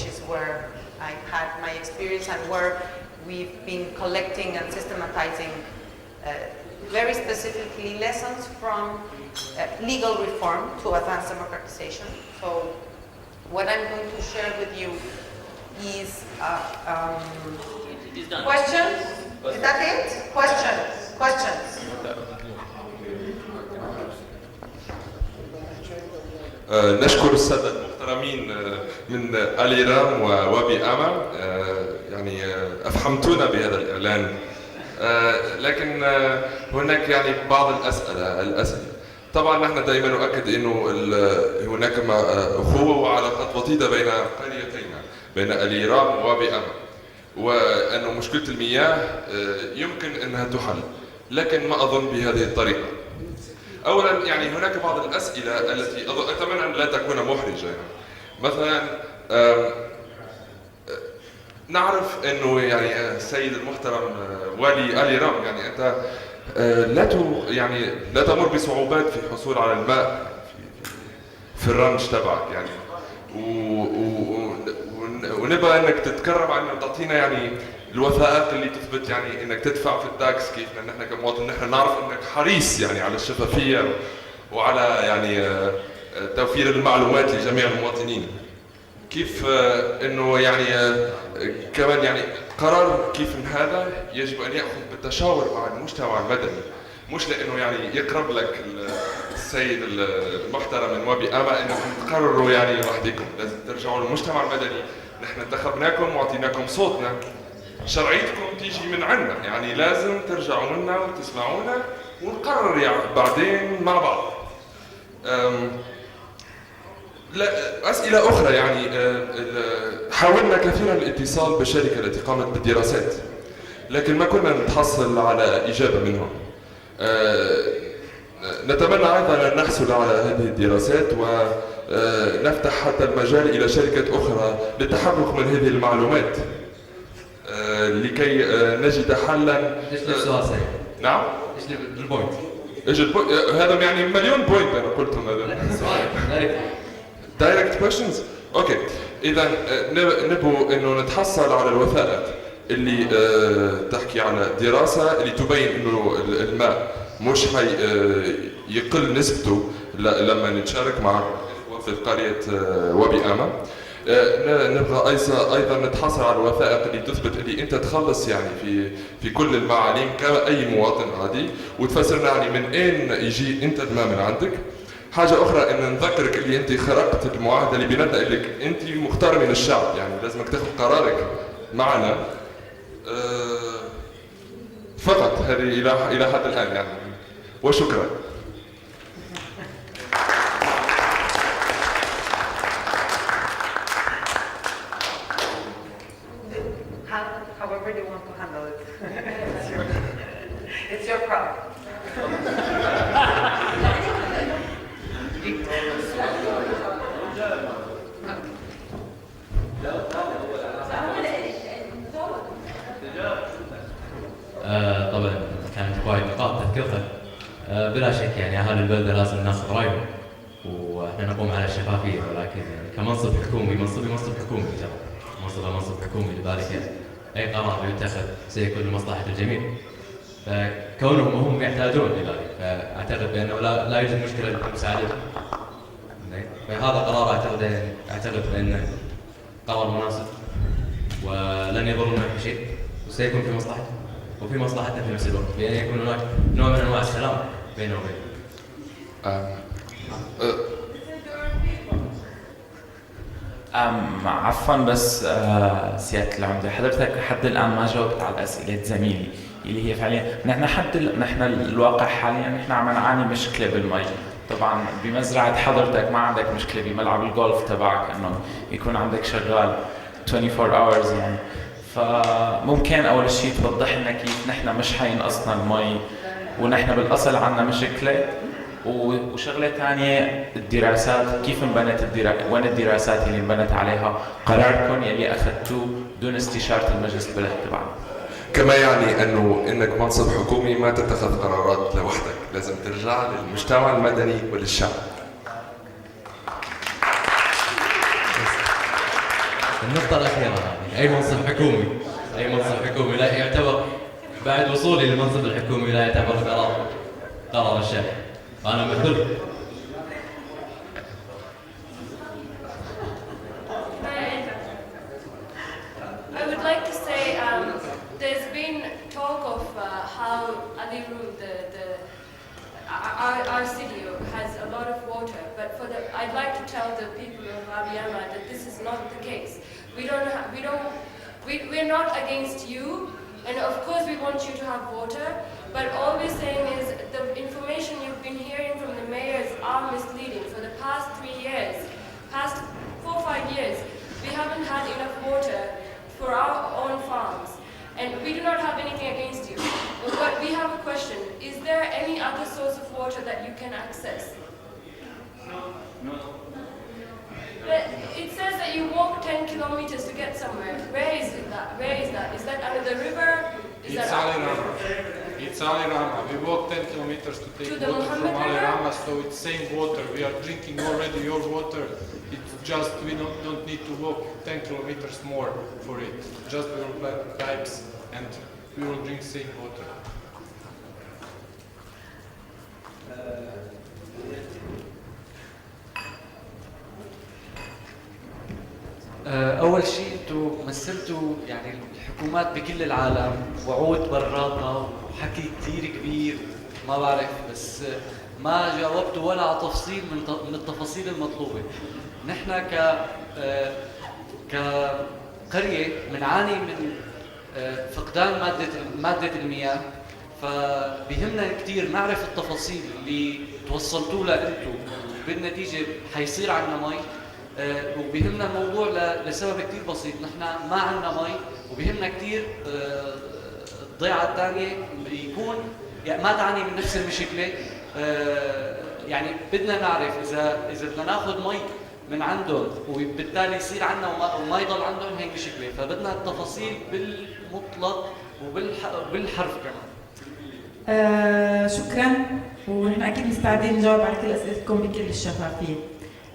which is where I had my experience and where we've been collecting and systematizing very specifically lessons from legal reform to advanced democratization. So what I'm going to share with you is questions. Is that it? Questions. نشكر السادة المحترمين من الإيرام ووابي أما، يعني أفحمتونا بهذا الإعلان، لكن هناك يعني بعض الأسئلة. طبعا نحن دائما نؤكد أنه هناك أخوة وعلاقات وطيدة بين قريتين، بين الإيرام ووابي أما، وأن مشكلة المياه يمكن أنها تحل، لكن ما أظن بهذه الطريقة. أولا يعني هناك بعض الأسئلة التي أتمنى أن لا تكون محرجة. مثلا نعرف أنه يعني السيد المحترم والي الإيرام، يعني أنت لا تمر بصعوبات في الحصول على الماء في الرانش تبعك يعني، ونبغى انك تتكرم عنا وتعطينا يعني الوثائق اللي تثبت يعني انك تدفع في التاكس. كيف نحن كمواطن نحن نعرف انك حريص يعني على الشفافيه وعلى يعني توفير المعلومات لجميع المواطنين. كيف انه يعني كمان يعني قرار كيف من هذا يجب ان ياخذ بالتشاور مع المجتمع المدني، مش لانه يعني يقرب لك السيد المحترم من وابي اما انكم تقرروا يعني وحدكم. لازم ترجعوا للمجتمع المدني. نحن انتخبناكم واعطيناكم صوتنا، شرعيتكم تيجي من عنا، يعني لازم ترجعوا لنا وتسمعونا ونقرر يعني بعدين مع بعض. لا أسئلة أخرى يعني حاولنا كثيرا الاتصال بالشركة التي قامت بالدراسات، لكن ما كنا نتحصل على إجابة منهم. نتمنى أيضا أن نحصل على هذه الدراسات ونفتح حتى المجال إلى شركة أخرى للتحقق من هذه المعلومات لكي نجد حلا. ايش السؤال سيد؟ نعم؟ ايش البوينت؟ هذا يعني مليون بوينت أنا قلتهم هذا. سؤال دايركت كويشنز؟ اوكي، اذا نبغوا انه نتحصل على الوثائق اللي تحكي على دراسه اللي تبين انه الماء مش يقل نسبته لما نتشارك مع في قريه وابي اما. نبغى ايضا نتحصل على الوثائق اللي تثبت اللي انت تخلص يعني في كل المعالم كاي مواطن عادي، وتفسرنا يعني من اين يجي انت الماء من عندك. حاجة أخرى إن نذكرك اللي أنت خرقت المعاهدة اللي بيناتنا، لك أنت مختار من الشعب، يعني لازمك تاخذ قرارك معنا. فقط هذه إلى حد الآن يعني، وشكرا. However you want to handle it. It's your problem. طبعا كانت وايد نقاط تذكرها. بلا شك يعني اهالي البلده لازم ناخذ رايهم، واحنا نقوم على الشفافيه، ولكن يعني كمنصب حكومي، منصب حكومي ترى منصب حكومي، لذلك يعني اي قرار يتخذ سيكون لمصلحه الجميع. فكونهم هم يحتاجون لذلك، فاعتقد بانه لا يوجد مشكله لمساعدتهم. فهذا قرار اعتقد بانه قرار مناسب ولن يضرنا بشيء، وسيكون في مصلحتهم وفي مصلحتنا في نفس الوقت، بأن يكون هناك نوع من انواع السلام بيننا وبينهم. عفوا بس سيادة العمدة، حضرتك لحد الآن ما جاوبت على أسئلة زميلي اللي هي فعليا نحن الواقع حاليا نحن عم نعاني مشكلة بالمي. طبعا بمزرعة حضرتك ما عندك مشكلة بملعب الجولف تبعك انه يكون عندك شغال 24 hours يعني، فممكن اول شيء توضح لنا كيف نحن مش حينقصنا المي ونحن بالاصل عندنا مشكلة. وشغلة ثانية، الدراسات كيف انبنت وين الدراسات اللي انبنت عليها قراركم يلي اخذتوه دون استشارة المجلس البلد تبعنا؟ كما يعني انك منصب حكومي ما تتخذ قرارات لوحدك، لازم ترجع للمجتمع المدني وللشعب. النقطة الأخيرة هذه، أي منصب حكومي لا يعتبر بعد وصولي للمنصب الحكومي لا يعتبر قرار الشعب. أنا مثل I would like to say there's been talk of how Aliru, our city, has a lot of water, but I'd like to tell the people of Abiyama that this is not the case. We're not against you, and of course we want you to have water, but all we're saying is the information you've been hearing from the mayors are misleading. For the past 3 years, past 4 or 5 years, we haven't had enough water for our own farms. And we do not have anything against you. But we have a question. Is there any other source of water that you can access? No. But it says that you walk 10 kilometers to get somewhere. Where is that? Is that under the river? It's Alirama. It's Alirama. We walk 10 kilometers to take the water from Mohammed River? Alirama, so it's same water. We are drinking already your water. It's just we don't need to walk 10 kilometers more for it. Just we will buy pipes and we will drink same water. أول شيء أنتم مثلتوا يعني الحكومات بكل العالم وعود براقة وحكي كثير كبير ما بعرف، بس ما جاوبتوا ولا على تفصيل من التفاصيل المطلوبة. نحن كقرية بنعاني من فقدان مادة المياه، فبيهمنا كثير نعرف التفاصيل اللي توصلتوا لها أنتم، بالنتيجة حيصير عندنا مي. وبيهمنا الموضوع لسبب كثير بسيط، نحن ما عندنا مي، وبيهمنا كثير الضيعة الثانية يكون يعني ما تعاني من نفس المشكلة. يعني بدنا نعرف إذا بدنا ناخذ مي من عندهم وبالتالي يصير عندنا وما يضل عندهم، هي مشكلة. فبدنا التفاصيل بالمطلق وبالحرف كمان. شكرا، ونحن أكيد مستعدين نجاوب على كل أسئلتكم بكل الشفافية.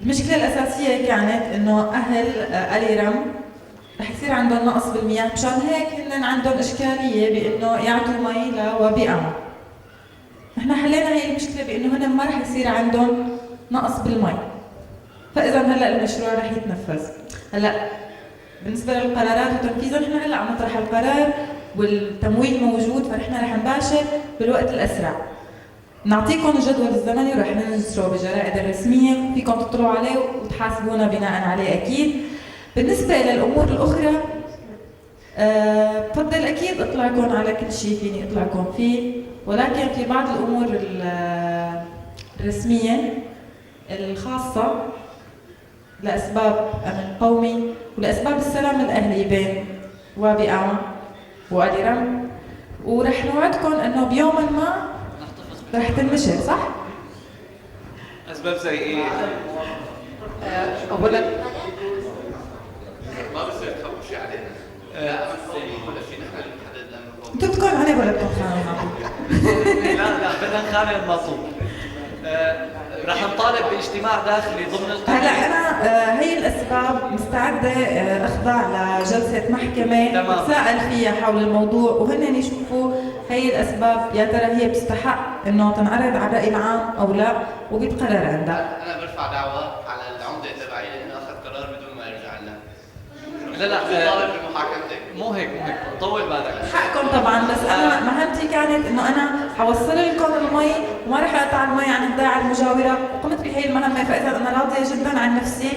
المشكلة الأساسية كانت إنه أهل أليرم رح يصير عندهم نقص بالمياه، مشان هيك هن عندهم إشكالية بإنه يعطوا مي لوبيئة. نحن حلينا هي المشكلة بإنه هن ما رح يصير عندهم نقص بالمي. فإذا هلا المشروع رح يتنفذ. هلا بالنسبة للقرارات وتنفيذها، نحن هلا عم نطرح القرار والتمويل موجود، فنحن رح نباشر بالوقت الأسرع. نعطيكم الجدول الزمني ورح ننشره بالجرائد الرسمية، فيكم تطلعوا عليه وتحاسبونا بناء عليه أكيد. بالنسبة للأمور الأخرى بفضل أكيد أطلعكم على كل شيء فيني أطلعكم فيه، ولكن في بعض الأمور الرسمية الخاصة لأسباب أمن قومي ولأسباب السلام الأهلي بين وادي أعمى ووادي رم، ورح نوعدكم إنه بيوم ما رح تنشر، صح؟ أسباب زي إيه؟ أولاً ما بصير تخبوا شيء علينا. ولا شيء نحن اللي بنحدد لنا. أنتم بتكون عليه ولا بتكون خانة المعطوب؟ لا بدنا نخانة المعطوب. رح نطالب باجتماع داخلي ضمن القانون. هلا انا هي الاسباب مستعده اخضع لجلسه محكمه نتساءل فيها حول الموضوع، وهن يشوفوا هي الاسباب يا ترى هي بتستحق انه تنعرض على الراي العام او لا، وبيتقرر عندها. انا برفع دعوه على العمده تبعي لانه اخذ قرار بدون ما يرجع لنا. لا طالب بمحاكمتك. مو هيك طول بالك. حقكم طبعا، بس انا مهمتي كانت انه انا حوصل لكم المي وما رح اقطع المي عن الضيعه المجاوره، وقمت بهي المهمه، فاذا انا راضيه جدا عن نفسي،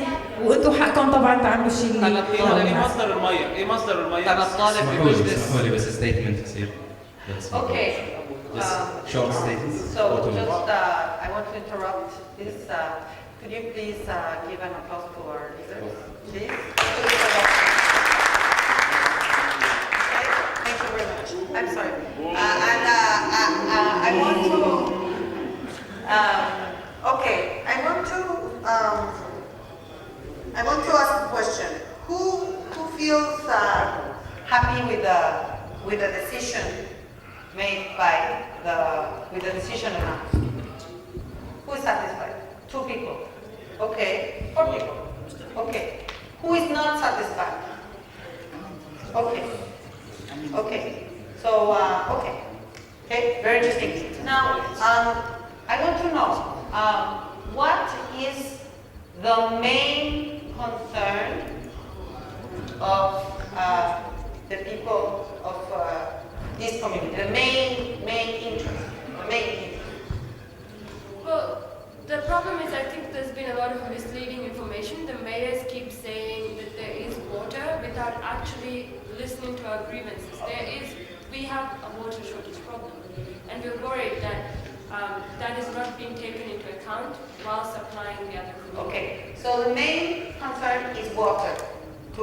وانتم حقكم طبعا تعملوا الشيء اللي انا ايه مصدر المي؟ ايه مصدر المي؟ انا طالب بمجلس. اسمحوا لي بس ستيتمنت قصير. Okay. Short statement. So just I want to interrupt this. Could you please give an applause to our leaders, please? Okay, thank you very much. I'm sorry. And I want to. Okay, I want to ask a question. Who feels happy with the decision made with the decision announced? Who is satisfied? 2 people. Okay. 4 people. Okay. Who is not satisfied? Okay. Okay. So, okay. Okay, very interesting. Now, I want to know, what is the main concern of the people of this community, the main interest, Well, the problem is I think there's been a lot of misleading information. The mayors keep saying that there is water without actually listening to our grievances. We have a water shortage problem, and we're worried that that is not being taken into account while supplying the other communities. Okay, so the main concern is water, to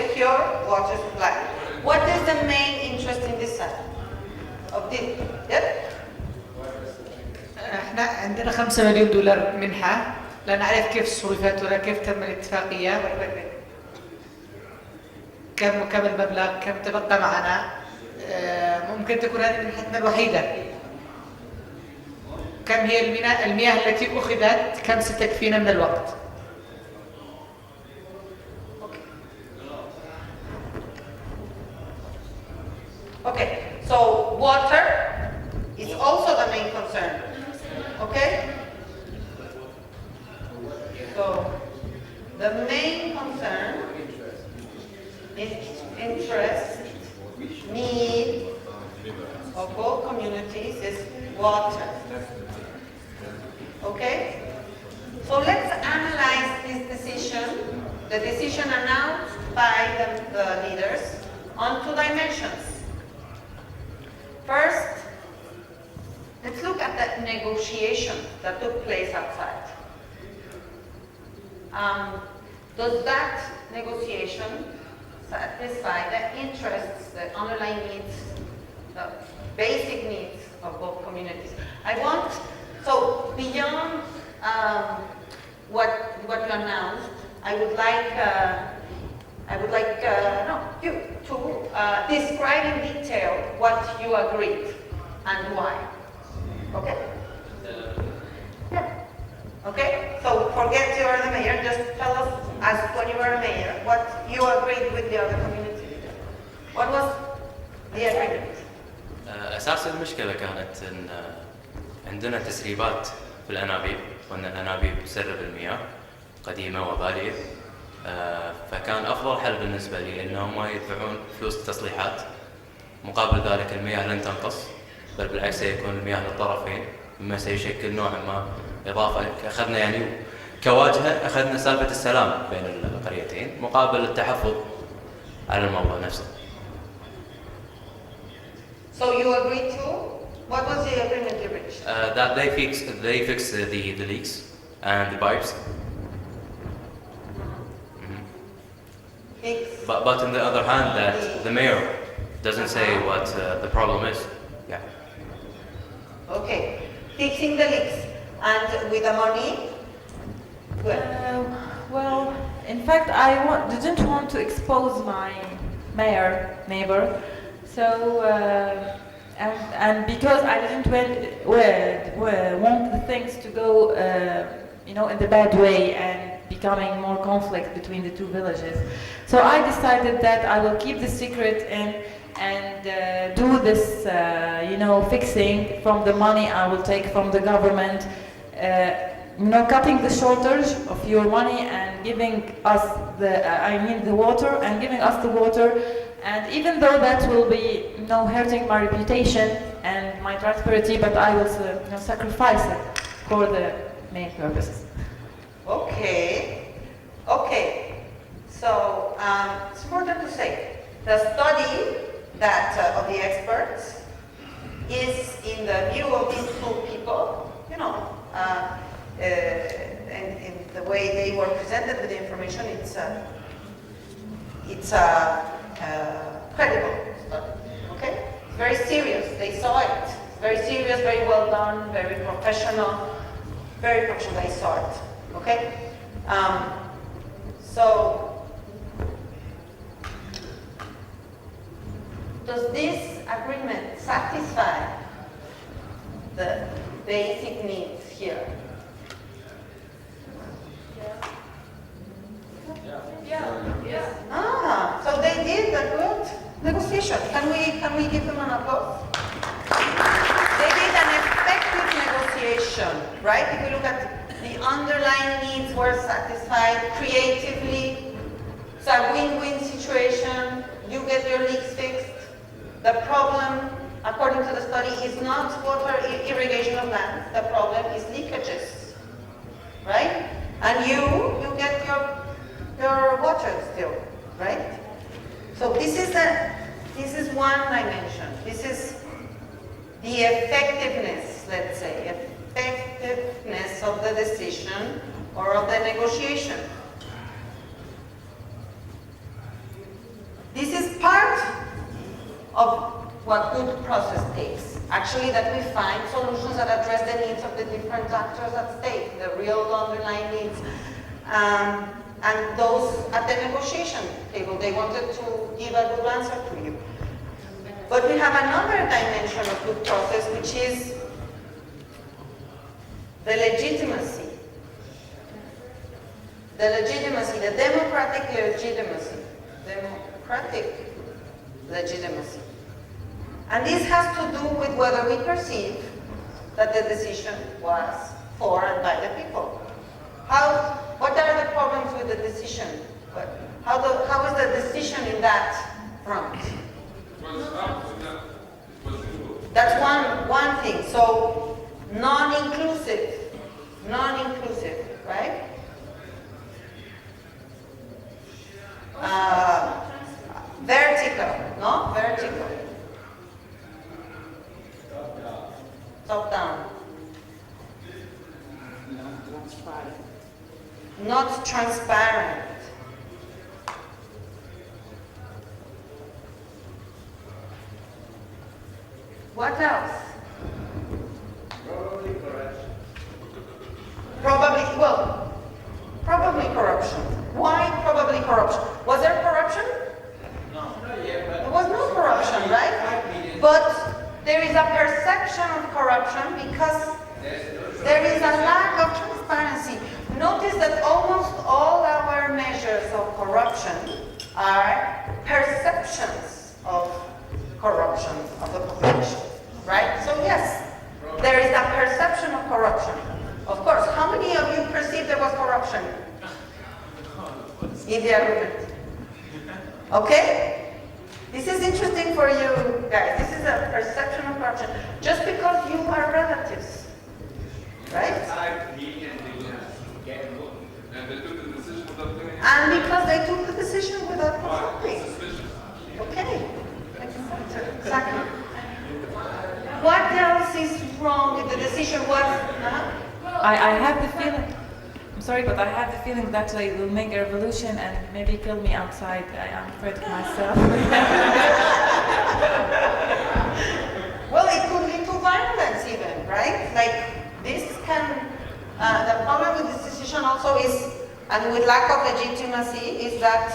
secure water supply. What is the main interest in this side of this? Yep. احنا عندنا 5 مليون دولار منحة، لا نعرف كيف صرفت ولا كيف تم الاتفاقية، كم المبلغ، كم تبقى معنا. ممكن تكون هذه منحتنا الوحيدة. كم هي المياه التي أخذت، كم ستكفينا من الوقت. Okay, so water is also the main concern. Okay? So the main concern is interest, need of both communities is water. Okay? So let's analyze this decision, the decision announced by the leaders, on 2 dimensions. First, let's look at the negotiation that took place outside. Does that negotiation satisfy the interests, the underlying needs, the basic needs of both communities? So beyond what you announced, I would like you to describe in detail what you agreed and why. Okay? Yeah. Okay? So forget you are the mayor, just tell us, as when you were a mayor, what you agreed with the other community. What was the agreement? أساس المشكلة كانت إن عندنا تسريبات في الأنابيب، وأن الأنابيب تسرب المياه قديمة وبالية. فكان أفضل حل بالنسبة لي إنهم ما يدفعون فلوس التصليحات، مقابل ذلك المياه لن تنقص، بل بالعكس سيكون المياه للطرفين، مما سيشكل نوعا ما إضافة. أخذنا يعني كواجهة أخذنا سالفة السلام بين القريتين مقابل التحفظ على الموضوع نفسه. So you agreed to? What was the agreement you reached? That they fix the leaks and the pipes. But on the other hand, that the mayor doesn't say what the problem is. Yeah. Okay. Fixing the leaks. And with the money? Well, in fact, didn't want to expose my neighbor. So, and because I didn't want the things to go, in the bad way and becoming more conflict between the 2 villages. So I decided that I will keep the secret and do this, fixing from the money I will take from the government, cutting the shortage of your money and giving us the water and giving us the water. And even though that will be, hurting my reputation and my transparency, but I will, sacrifice it for the main purposes. Okay. So it's important to say the study that of the experts is in the view of these 2 people, and in the way they were presented with the information, it's credible study. Okay, it's very serious. They saw it. It's very serious, very well done, very professional. They saw it. Okay. So, does this agreement satisfy the basic needs here? Yeah. So they did the good. negotiation. Can we give them an applause? They did an effective negotiation, right? If we look at the underlying needs were satisfied creatively. It's a win-win situation. You get your leaks fixed. The problem, according to the study, is not water irrigation of land. The problem is leakages, right? And you get your water still, right? So this is one dimension. This is the effectiveness, let's say, effectiveness of the decision or of the negotiation. This is part of what good process takes. Actually, that we find solutions that address the needs of the different actors at stake, the real underlying needs, and those at the negotiation table. They wanted to give a good answer to you. But we have another dimension of good process, which is the legitimacy. The democratic legitimacy. And this has to do with whether we perceive that the decision was for and by the people. What are the problems with the decision? How is the decision in that front? That's one thing. So non-inclusive, right? Vertical, no? Vertical. Top down. Not transparent. What else? Probably corruption. Why probably corruption? Was there corruption? No. There was no corruption, right? But there is a perception of corruption because there is a lack of transparency. Notice that almost all our measures of corruption are perceptions of corruption of the population, right? So yes, there is a perception of corruption. Of course, how many of you perceive there was corruption in the agreement? Okay? This is interesting for you guys. This is a perception of corruption. Just because you are relatives, right? And because they took the decision without consulting. Okay. Exactly. What else is wrong with the decision? I have the feeling, I'm sorry, but I have the feeling that it will make a revolution and maybe kill me outside. I am afraid of myself. Well, it could lead to violence even, right? Like this can, the problem with this decision also is, and with lack of legitimacy, is that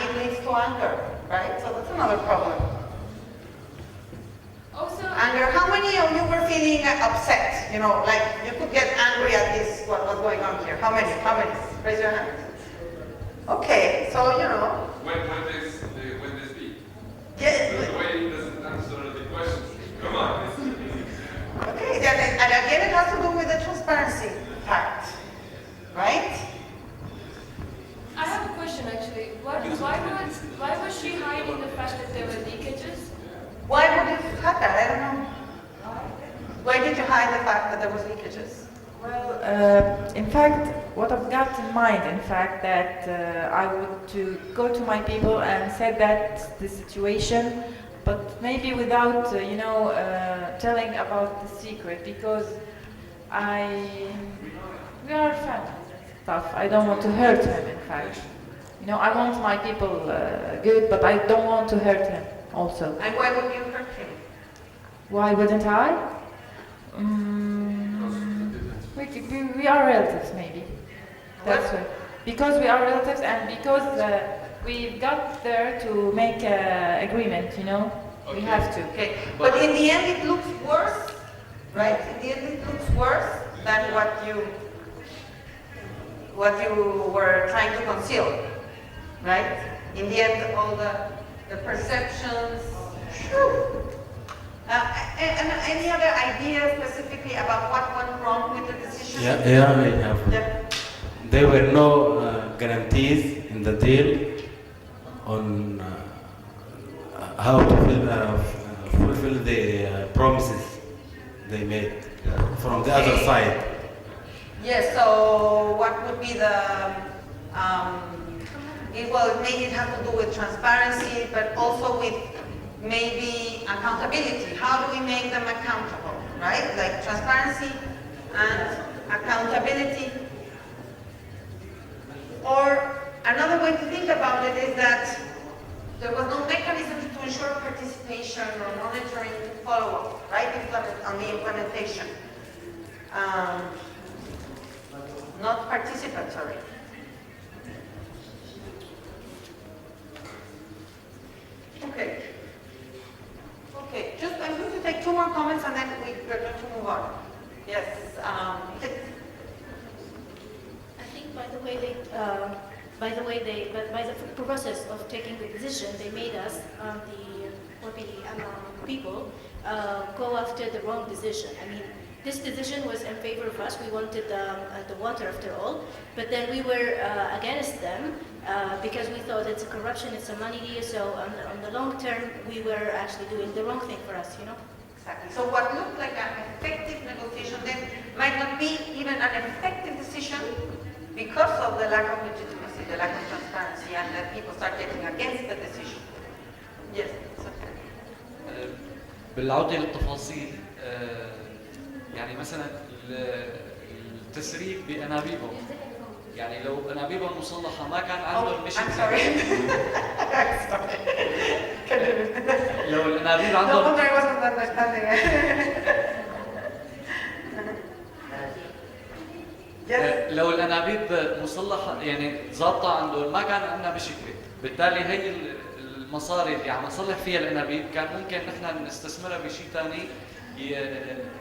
it leads to anger, right? So that's another problem. Also, Anger. How many of you were feeling upset? You know, like you could get angry at this, what's going on here. How many? Raise your hand. Okay, so you know. When they speak. Yeah. The way he doesn't answer the questions. Come on. Okay, and again it has to do with the transparency part, right? I have a question actually. Why was she hiding the fact that there were leakages? Why would you hide that? I don't know. Why did you hide the fact that there was leakages? Well, in fact, what I've got in mind, in fact, that I would to go to my people and say that the situation, but maybe without, telling about the secret, because we are family and stuff. I don't want to hurt him, in fact. I want my people good, but I don't want to hurt him also. And why would you hurt him? Why wouldn't I? We are relatives, maybe. That's why. Because we are relatives and because we got there to make an agreement, we have to. Okay, but in the end it looks worse, right? In the end it looks worse than what you were trying to conceal, right? In the end, all the the perceptions. And any other ideas specifically about what went wrong with the decision? Yeah, I have. Yeah. There were no guarantees in the deal on how to fulfill the promises they made from the other side. Yes, so what would be the, maybe it has to do with transparency, but also with maybe accountability. How do we make them accountable, right? Like transparency and accountability. Or another way to think about it is that there was no mechanism to ensure participation or monitoring to follow up, right? On the implementation. Not participatory. Okay. Okay, I'm going to take two more comments and then we're going to move on. Yes. I think by the process of taking the decision, they made us, people, go after the wrong decision. I mean, this decision was in favor of us. We wanted the water after all, but then we were against them because we thought it's a corruption, it's a money deal. So on the long term, we were actually doing the wrong thing for us, you know. Exactly. So what looked like an effective negotiation then might not be even an effective decision because of the lack of legitimacy, the lack of transparency, and that people start getting against the decision. Yes. بالعودة للتفاصيل يعني مثلا التسريب بأنابيبهم يعني لو أنابيبهم مصلحة ما كان عندهم مشكلة لو الأنابيب عندهم لو الأنابيب مصلحة يعني ضابطة عندهم ما كان عندنا مشكلة بالتالي هي المصاري اللي عم نصلح فيها الأنابيب كان ممكن نحن نستثمرها بشيء ثاني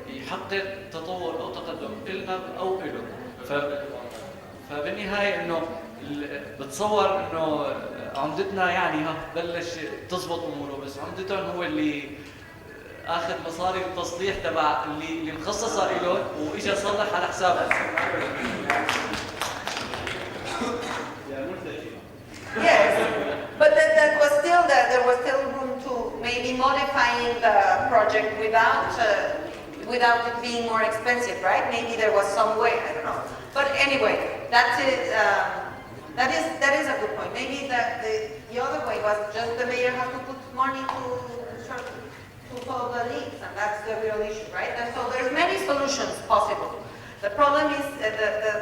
يحقق تطور او تقدم لنا او له فبالنهايه انه بتصور انه عمدتنا يعني بلش تزبط اموره بس عمدتهم هو اللي اخذ مصاري التصليح تبع اللي مخصصه له واجى صلح على حسابه. Yes, but there was still room to maybe modifying the project without it being more expensive, right? Maybe there was some way, I don't know. But anyway, that's it. That is a good point. Maybe the other way was just the mayor has to put money to solve the leaks, and that's the real issue, right? And so there's many solutions possible. The problem is,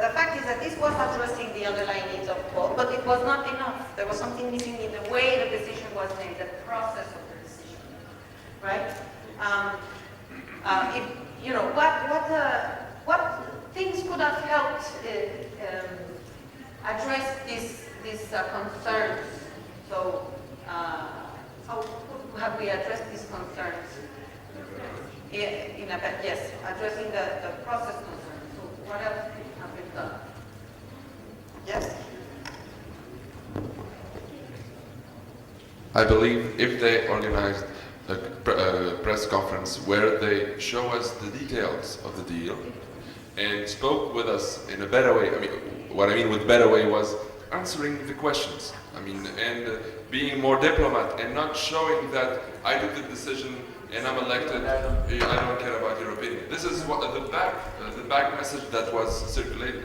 the fact is that this was addressing the underlying needs of both, but it was not enough. There was something missing in the way the decision was made, the process of the decision, right? What things could have helped address these concerns? So, how have we addressed these concerns? Yes, addressing the process concerns. What else have we done? Yes? I believe if they organized a press conference where they show us the details of the deal and spoke with us in a better way, I mean, what I mean with better way was answering the questions, I mean, and being more diplomat and not showing that I took the decision and I'm elected, I don't care about your opinion. This is what the back message that was circulated,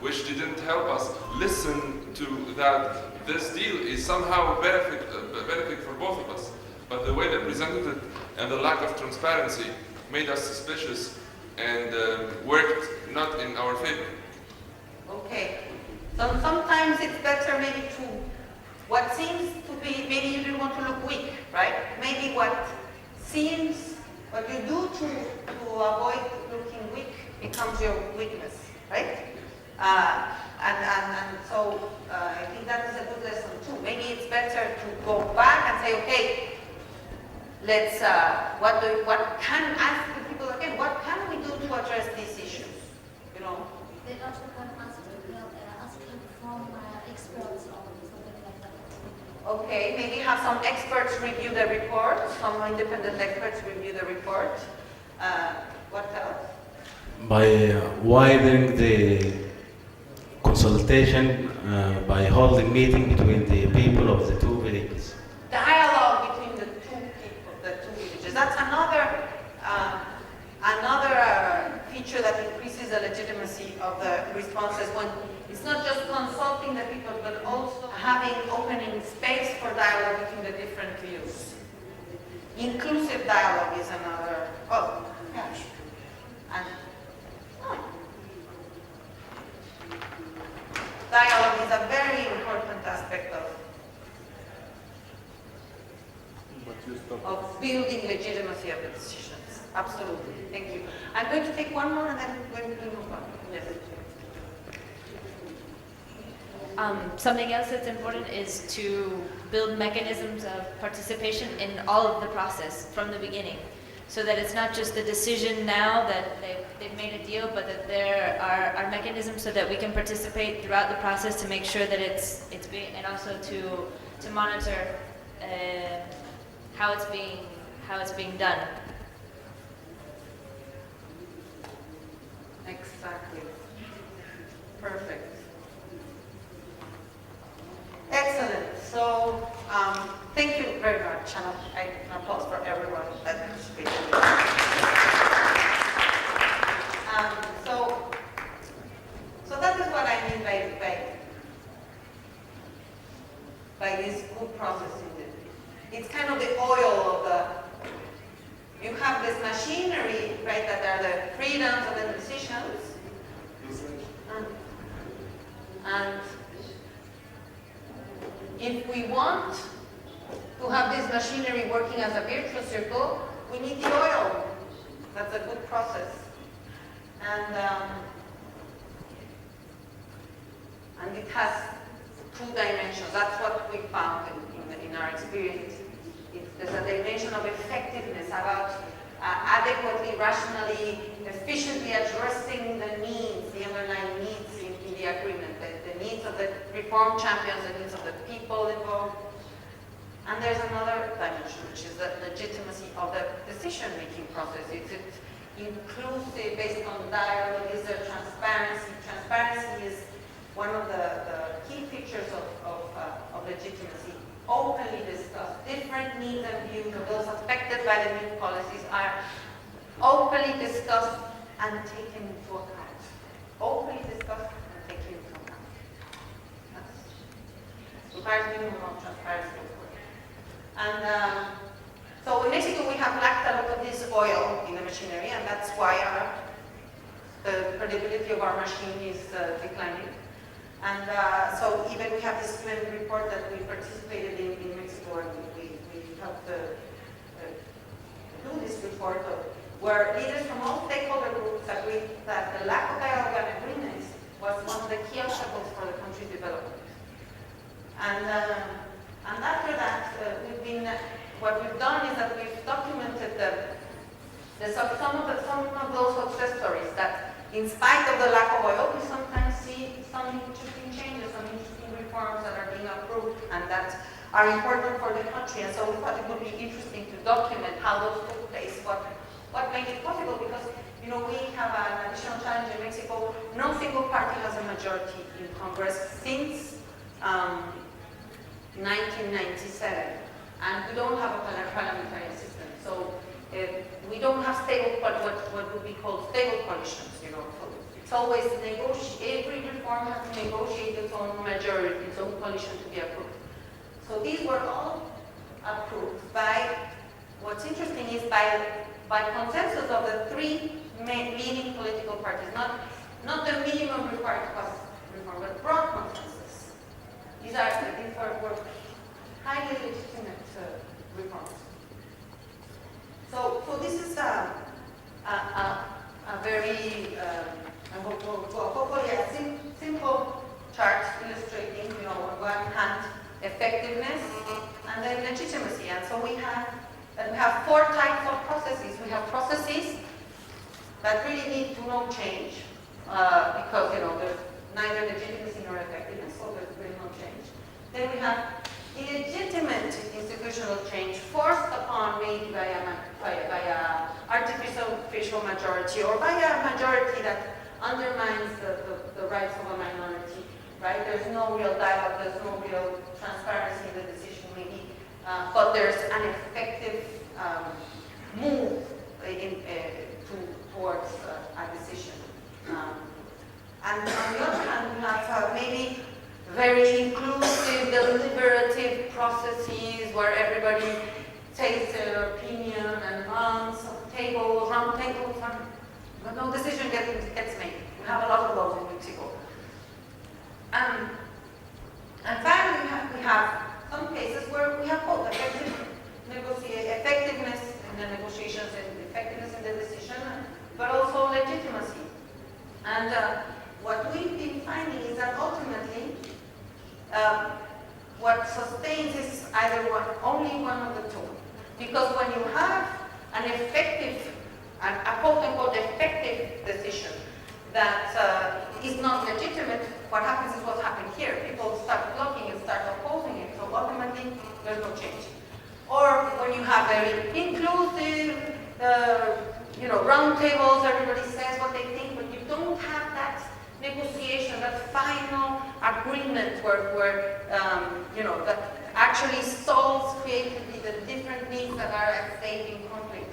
which didn't help us listen to that this deal is somehow benefit for both of us. But the way they presented it and the lack of transparency made us suspicious and worked not in our favor. Okay. So sometimes it's better maybe what seems to be, maybe you didn't want to look weak, right? Maybe what you do to avoid looking weak becomes your weakness, right? And so I think that is a good lesson too. Maybe it's better to go back and say, okay, let's, what can, ask the people again, what can we do to address these issues? You know? They also can ask from experts or something like that. Okay, maybe have some experts review the report, some independent experts review the report. What else? By widening the consultation by holding meeting between the people of the two villages. Dialogue between the two people, the two villages. That's another feature that increases the legitimacy of the responses when it's not just consulting the people, but also having opening space for dialogue between the different views. Inclusive dialogue is another. Oh, yeah. And dialogue is a very important aspect of building legitimacy of the decisions. Absolutely. Thank you. I'm going to take one more and then we're going to move on. Yes. Something else that's important is to build mechanisms of participation in all of the process from the beginning, so that it's not just the decision now that they've made a deal, but that there are mechanisms so that we can participate throughout the process to make sure that it's being, and also to monitor how it's being done. Exactly. Perfect. Excellent. So, thank you very much. And I applause for everyone that participated. So that is what I mean by this good processing. It's kind of the oil of the. You have this machinery, right? That are the freedoms of the decisions, and if we want to have this machinery working as a virtuous circle, we need the oil. That's a good process. And it has two dimensions. That's what we found in our experience. There's a dimension of effectiveness about adequately, rationally, efficiently addressing the needs, the underlying needs in the agreement, the needs of the reform champions, the needs of the people involved. And there's another dimension, which is the legitimacy of the decision-making process. It's inclusive, based on dialogue, is there transparency? Transparency is one of the key features of legitimacy. Openly discussed. Different needs and views of those affected by the new policies are openly discussed and taken into account. Openly discussed and taken into account. That requires minimum of transparency, of course. And so in Mexico we have lacked a lot of this oil in the machinery, and that's why the credibility of our machine is declining. And so even we have this UN report that we participated in Mexico, and we helped do this report where leaders from all stakeholder groups agreed that the lack of dialogue and agreements was one of the key obstacles for the country's development. And after that, what we've done is that we've documented some of those success stories that, in spite of the lack of oil, we sometimes see some interesting changes, some interesting reforms that are being approved and that are important for the country. And so we thought it would be interesting to document how those took place, what made it possible, because we have an additional challenge in Mexico. No single party has a majority in Congress since 1997, and we don't have a parliamentary system. So we don't have what would be called stable coalitions. So it's always every reform has to negotiate its own majority, its own coalition to be approved. So these were all approved by, what's interesting is by consensus of the three main leading political parties, not the minimum required cost reform, but broad consensus. These were highly legitimate reforms. So this is a very hopefully a simple chart illustrating, on one hand, effectiveness and then legitimacy. And so we have four types of processes. We have processes that really need no change because there's neither legitimacy nor effectiveness, so there's really no change. Then we have illegitimate institutional change forced upon maybe by a artificial majority or by a majority that undermines the rights of a minority, right? There's no real dialogue, there's no real transparency in the decision maybe, but there's an effective move towards a decision. And on the other hand, we have maybe very inclusive, deliberative processes where everybody takes their opinion and runs round tables, but no decision gets made. We have a lot of those in Mexico. And finally, we have some cases where we have both effectiveness in the negotiations and effectiveness in the decision, but also legitimacy. And what we've been finding is that ultimately, what sustains is either only one of the two. Because when you have an effective, a quote-unquote effective decision that is not legitimate, what happens is what's happened here. People start blocking and start opposing it, so ultimately there's no change. Or when you have very inclusive, round tables, everybody says what they think, but you don't have that negotiation, that final agreement where that actually solves creatively the different needs that are at stake in conflict,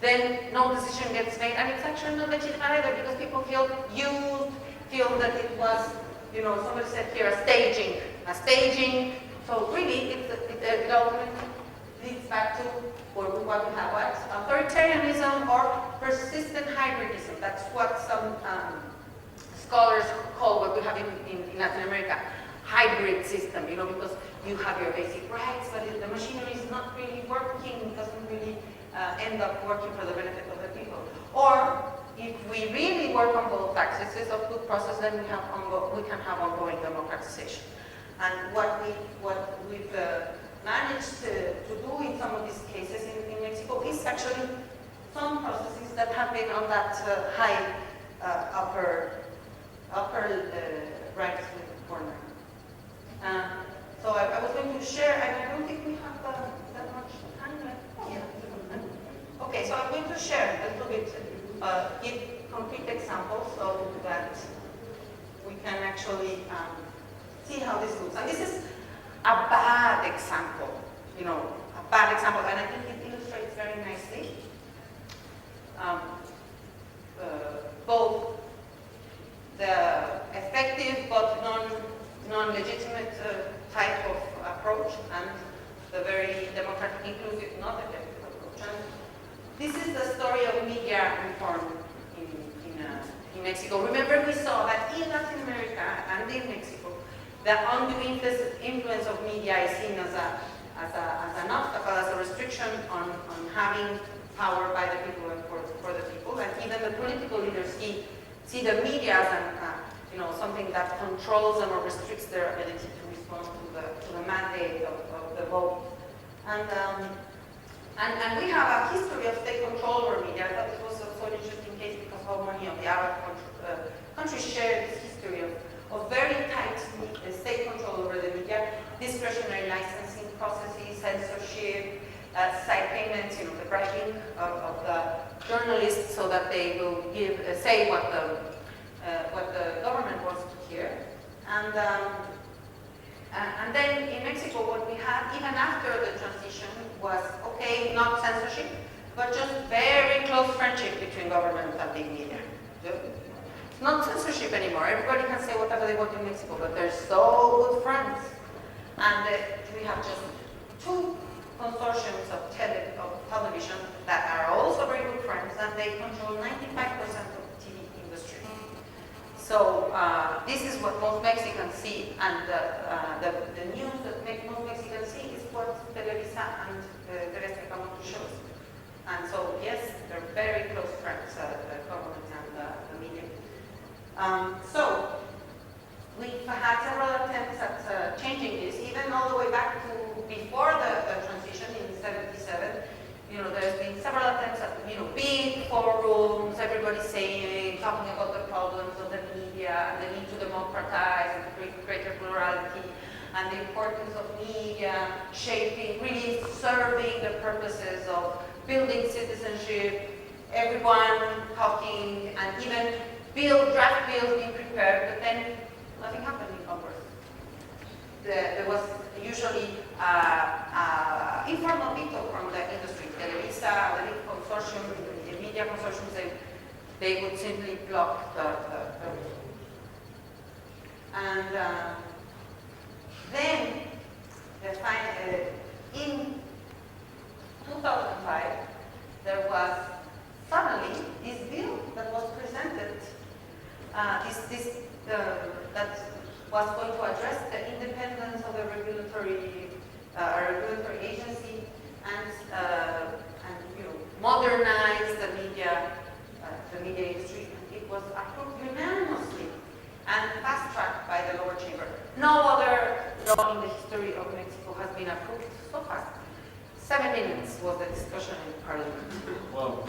then no decision gets made, and it's actually not legitimate either because people feel used, feel that it was, somebody said here, a staging. So really, it ultimately leads back to what we have, authoritarianism or persistent hybridism. That's what some scholars call what we have in Latin America, hybrid system, because you have your basic rights, but the machinery is not really working, it doesn't really end up working for the benefit of the people. Or if we really work on both axes of good process, then we can have ongoing democratization. And what we've managed to do in some of these cases in Mexico is actually some processes that have been on that high upper right corner. So I was going to share, and I don't think we have that much time left. Oh, yeah. Okay, so I'm going to share a little bit, give concrete examples so that we can actually see how this looks. And this is a bad example, and I think it illustrates very nicely both the effective but non-legitimate type of approach and the very democratic, inclusive, not effective approach. And this is the story of media reform in Mexico. Remember, we saw that in Latin America and in Mexico, the undue influence of media is seen as an obstacle, as a restriction on having power by the people and for the people. And even the political leaders see the media as something that controls them or restricts their ability to respond to the mandate of the vote. And we have a history of state control over media. I thought this was also an interesting case because how many of the Arab countries share this history of very tight state control over the media, discretionary licensing processes, censorship, side payments, the bribing of the journalists so that they will say what the government wants to hear. And then in Mexico, what we had, even after the transition, was, okay, not censorship, but just very close friendship between government and big media. It's not censorship anymore. Everybody can say whatever they want in Mexico, but they're so good friends. And we have just two consortiums of television that are also very good friends, and they control 95% of the TV industry. So this is what most Mexicans see, and the news that most Mexicans see is what Televisa and Terrestre shows. And so, yes, they're very close friends, the government and the media. So we've had several attempts at changing this, even all the way back to before the transition in '77. There's been several attempts at, big forums, everybody saying, talking about the problems of the media and the need to democratize and create greater plurality and the importance of media shaping, really serving the purposes of building citizenship, everyone talking, and even draft bills being prepared, but then nothing happened in Congress. There was usually informal veto from the industry. Televisa, the big consortium, the media consortiums, they would simply block the and then in 2005 there was suddenly this bill that was presented, that was going to address the independence of the regulatory agency and modernize the media industry. And it was approved unanimously and fast-tracked by the lower chamber. No other law in the history of Mexico has been approved so fast. 7 minutes was the discussion in Parliament. Wow.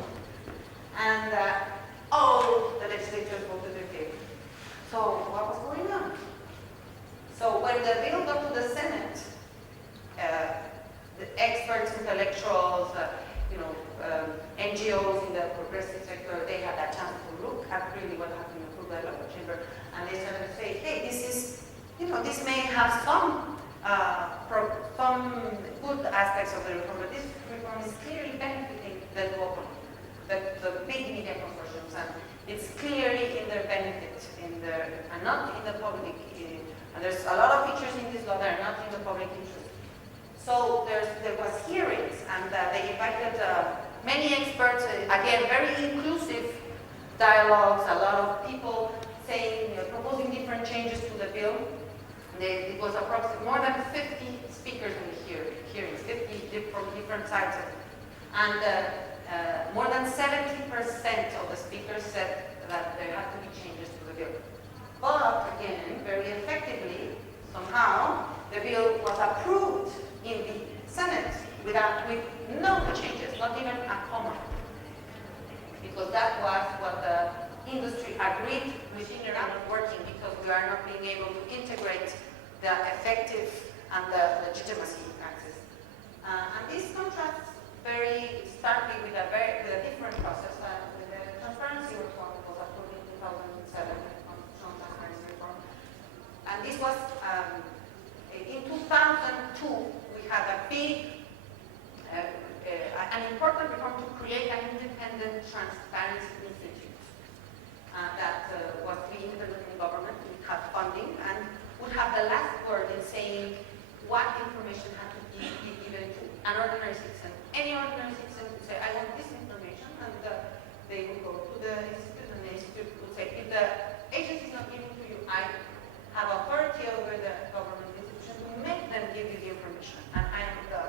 And all the legislators voted in favor. So what was going on? So when the bill got to the Senate, the experts, intellectuals, NGOs in the progressive sector, they had a chance to look at really what had been approved by the lower chamber, and they started to say, hey, this is, this may have some good aspects of the reform, but this reform is clearly benefiting the duopoly, the big media consortiums, and it's clearly in their benefit, and not in the public. And there's a lot of features in this law that are not in the public interest. So there was hearings, and they invited many experts, again, very inclusive dialogues, a lot of people saying, proposing different changes to the bill. It was approximately more than 50 speakers in the hearings, 50 from different sides. And more than 70% of the speakers said that there had to be changes to the bill. But again, very effectively, somehow, the bill was approved in the Senate with no changes, not even a comma. Because that was what the industry agreed machinery not working, because we are not being able to integrate the effective and the legitimacy axis. And this contrasts very starkly with a different process. The transparency reform was approved in 2007, constitutional transparency reform. And this was, in 2002, we had a big, an important reform to create an independent transparency institute that was to be independent in government, would have funding, and would have the last word in saying what information had to be given to an ordinary citizen. Any ordinary citizen would say, I want this information, and they would go to the institute, and the institute would say, if the agency is not giving to you, I have authority over the government institution to make them give you the information, and I am the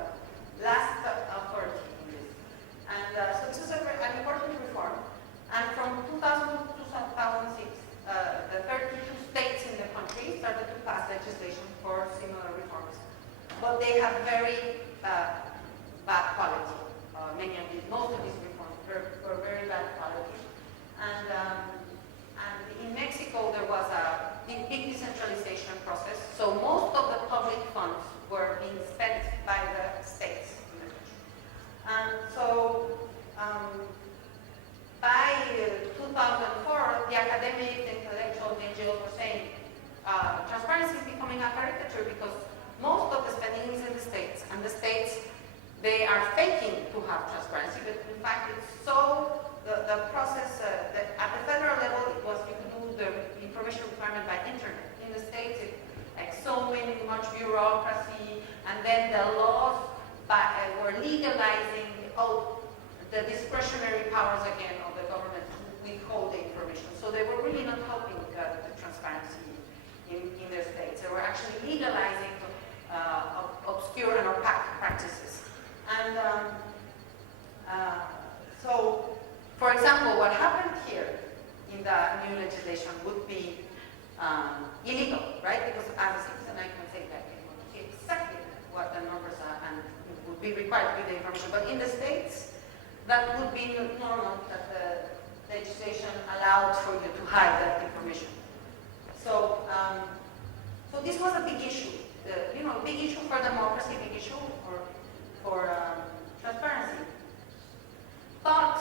last authority in this. And so this is an important reform. And from 2000 to 2006, the 32 states in the country started to pass legislation for similar reforms. But they have very bad quality. Most of these reforms were very bad quality. And in Mexico, there was a big decentralization process. So most of the public funds were being spent by the states in the country. And so by 2004, the academics, intellectuals, NGOs were saying transparency is becoming a caricature because most of the spending is in the states, and the states, they are faking to have transparency, but in fact it's so, the process, at the federal level, it was you could do the information requirement by internet. In the states, it's like so much bureaucracy, and then the laws were legalizing the discretionary powers again of the government to withhold the information. So they were really not helping the transparency in their states. They were actually legalizing obscure and opaque practices. And so, for example, what happened here in the new legislation would be illegal, right? Because as a citizen, I can say that I want to see exactly what the numbers are and would be required to give the information. But in the states, that would be normal, that the legislation allowed for you to hide that information. So, so this was a big issue big issue for democracy, big issue for transparency. But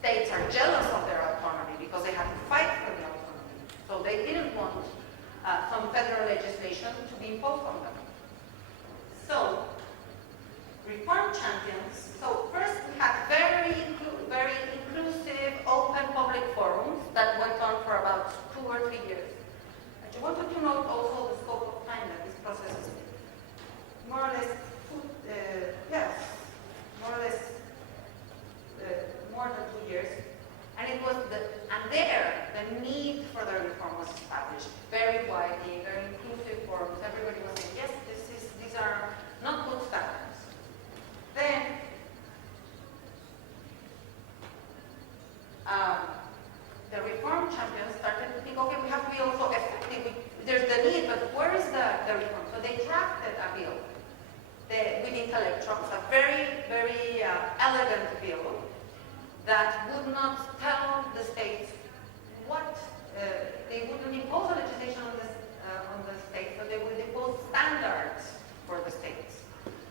states are jealous of their autonomy because they have to fight for the autonomy. So they didn't want some federal legislation to be imposed on them. So, reform champions. So first we had very inclusive, open public forums that went on for about 2 or 3 years. I wanted to note also the scope of time that this process is more or less, more than 2 years. And it was the need for the reform was established very widely, very inclusive forums. Everybody was saying, yes, these are not good standards. Then, the reform champions started to think, okay, we have to be also effective. There's the need, but where is the reform? So they drafted a bill with intellectuals, a very, very elegant bill that would not tell the states what, they wouldn't impose a legislation on the states, but they would impose standards for the states.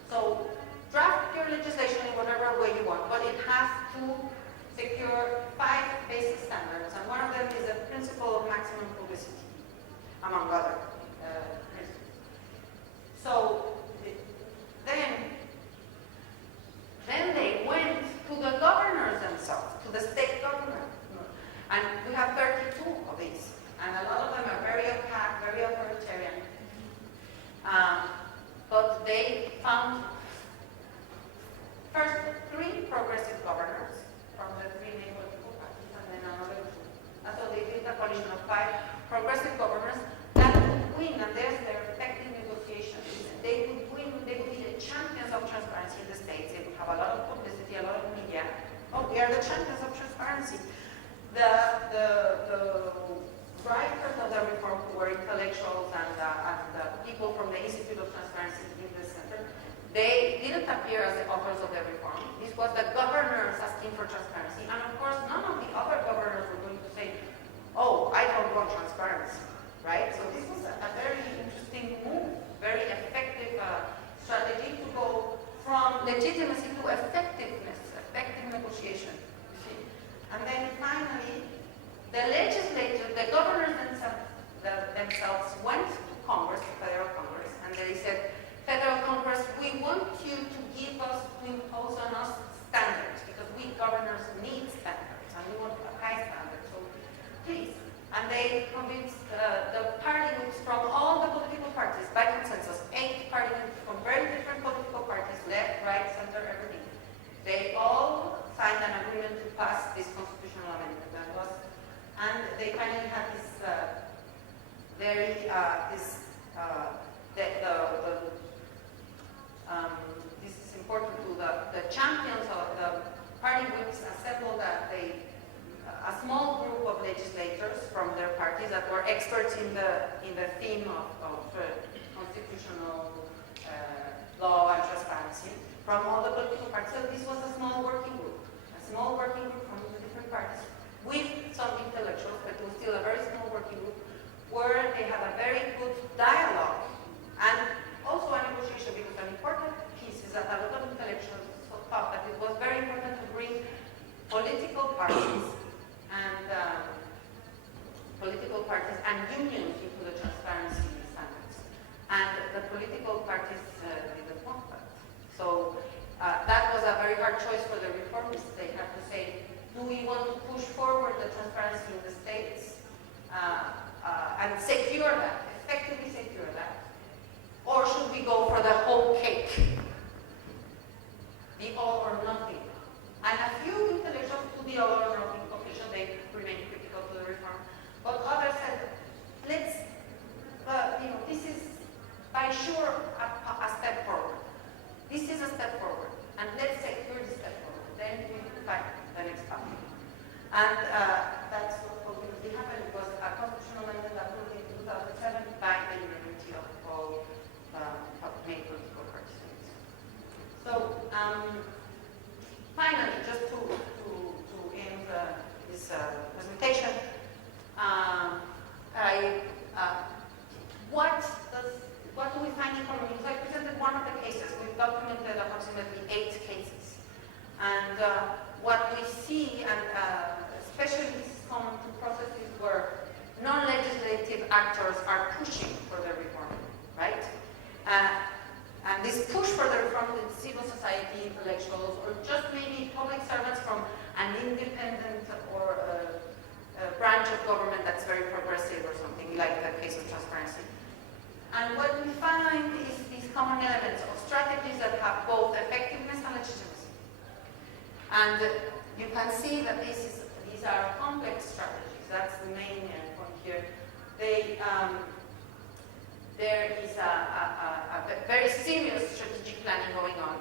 So draft your legislation in whatever way you want, but it has to secure 5 basic standards, and one of them is the principle of maximum publicity, among other principles. So then they went to the governors themselves, to the state governor, and we have 32 of these, and a lot of them are very opaque, very authoritarian. But they found first 3 progressive governors from the 3 main political parties, and then another 2. And so they did a coalition of 5 progressive governors that would win, and there's their effective negotiations. They would win, they would be the champions of transparency in the states. They would have a lot of publicity, a lot of media. Oh, we are the champions of transparency. The writers of the reform, who were intellectuals and the people from the Institute of Transparency in the center, they didn't appear as the authors of the reform. This was the governors asking for transparency. And of course, none of the other governors were going to say, oh, I don't want transparency, right? So this was a very interesting move, very effective strategy to go from legitimacy to effectiveness, effective negotiation, you see. And then finally, the legislators, the governors themselves went to Congress, the Federal Congress, and they said, Federal Congress, we want you to give us, to impose on us standards, because we governors need standards, and we want a high standard, so please. And they convinced the party groups from all the political parties, by consensus, 8 party groups from very different political parties, left, right, center, everything. They all signed an agreement to pass this constitutional amendment. And they finally had this this is important to the champions of the party groups assembled a small group of legislators from their parties that were experts in the theme of constitutional law and transparency from all the political parties. So this was a small working group from the different parties with some intellectuals, but it was still a very small working group where they had a very good dialogue and also a negotiation, because an important piece is that a lot of intellectuals thought that it was very important to bring political parties and unions into the transparency standards. And the political parties didn't want that. So that was a very hard choice for the reformists. They had to say, do we want to push forward the transparency in the states and secure that, effectively secure that? Or should we go for the whole cake? The all or nothing. And a few intellectuals to the all or nothing position, they remained critical to the reform. But others said, let's, this is by sure a step forward. This is a step forward. And let's secure this step forward. Then we will find the next path. And that's what ultimately happened. It was a constitutional amendment approved in 2007 by the unanimity of all main political parties. So finally, just to end this presentation, what do we find approximately 8 cases. And what we see, and especially some processes where non-legislative actors are pushing for the reform, right? And this push for the reform in civil society, intellectuals, or just maybe public servants from an independent or a branch of government that's very progressive or something, like the case of transparency. And what we find is these common elements of strategies that have both effectiveness and legitimacy. And you can see that these are complex strategies. That's the main point here. There is a very serious strategic planning going on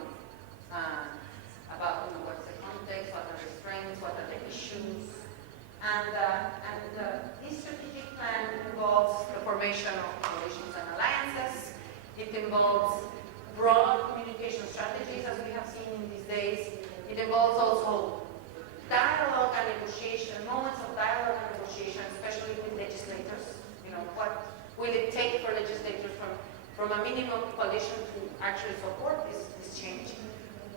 about what's the context, what are the strengths, what are the issues. And this strategic plan involves the formation of coalitions and alliances. It involves broad communication strategies, as we have seen in these days. It involves also dialogue and negotiation, moments of dialogue and negotiation, especially with legislators. You know, what will it take for legislators from a minimum coalition to actually support this change?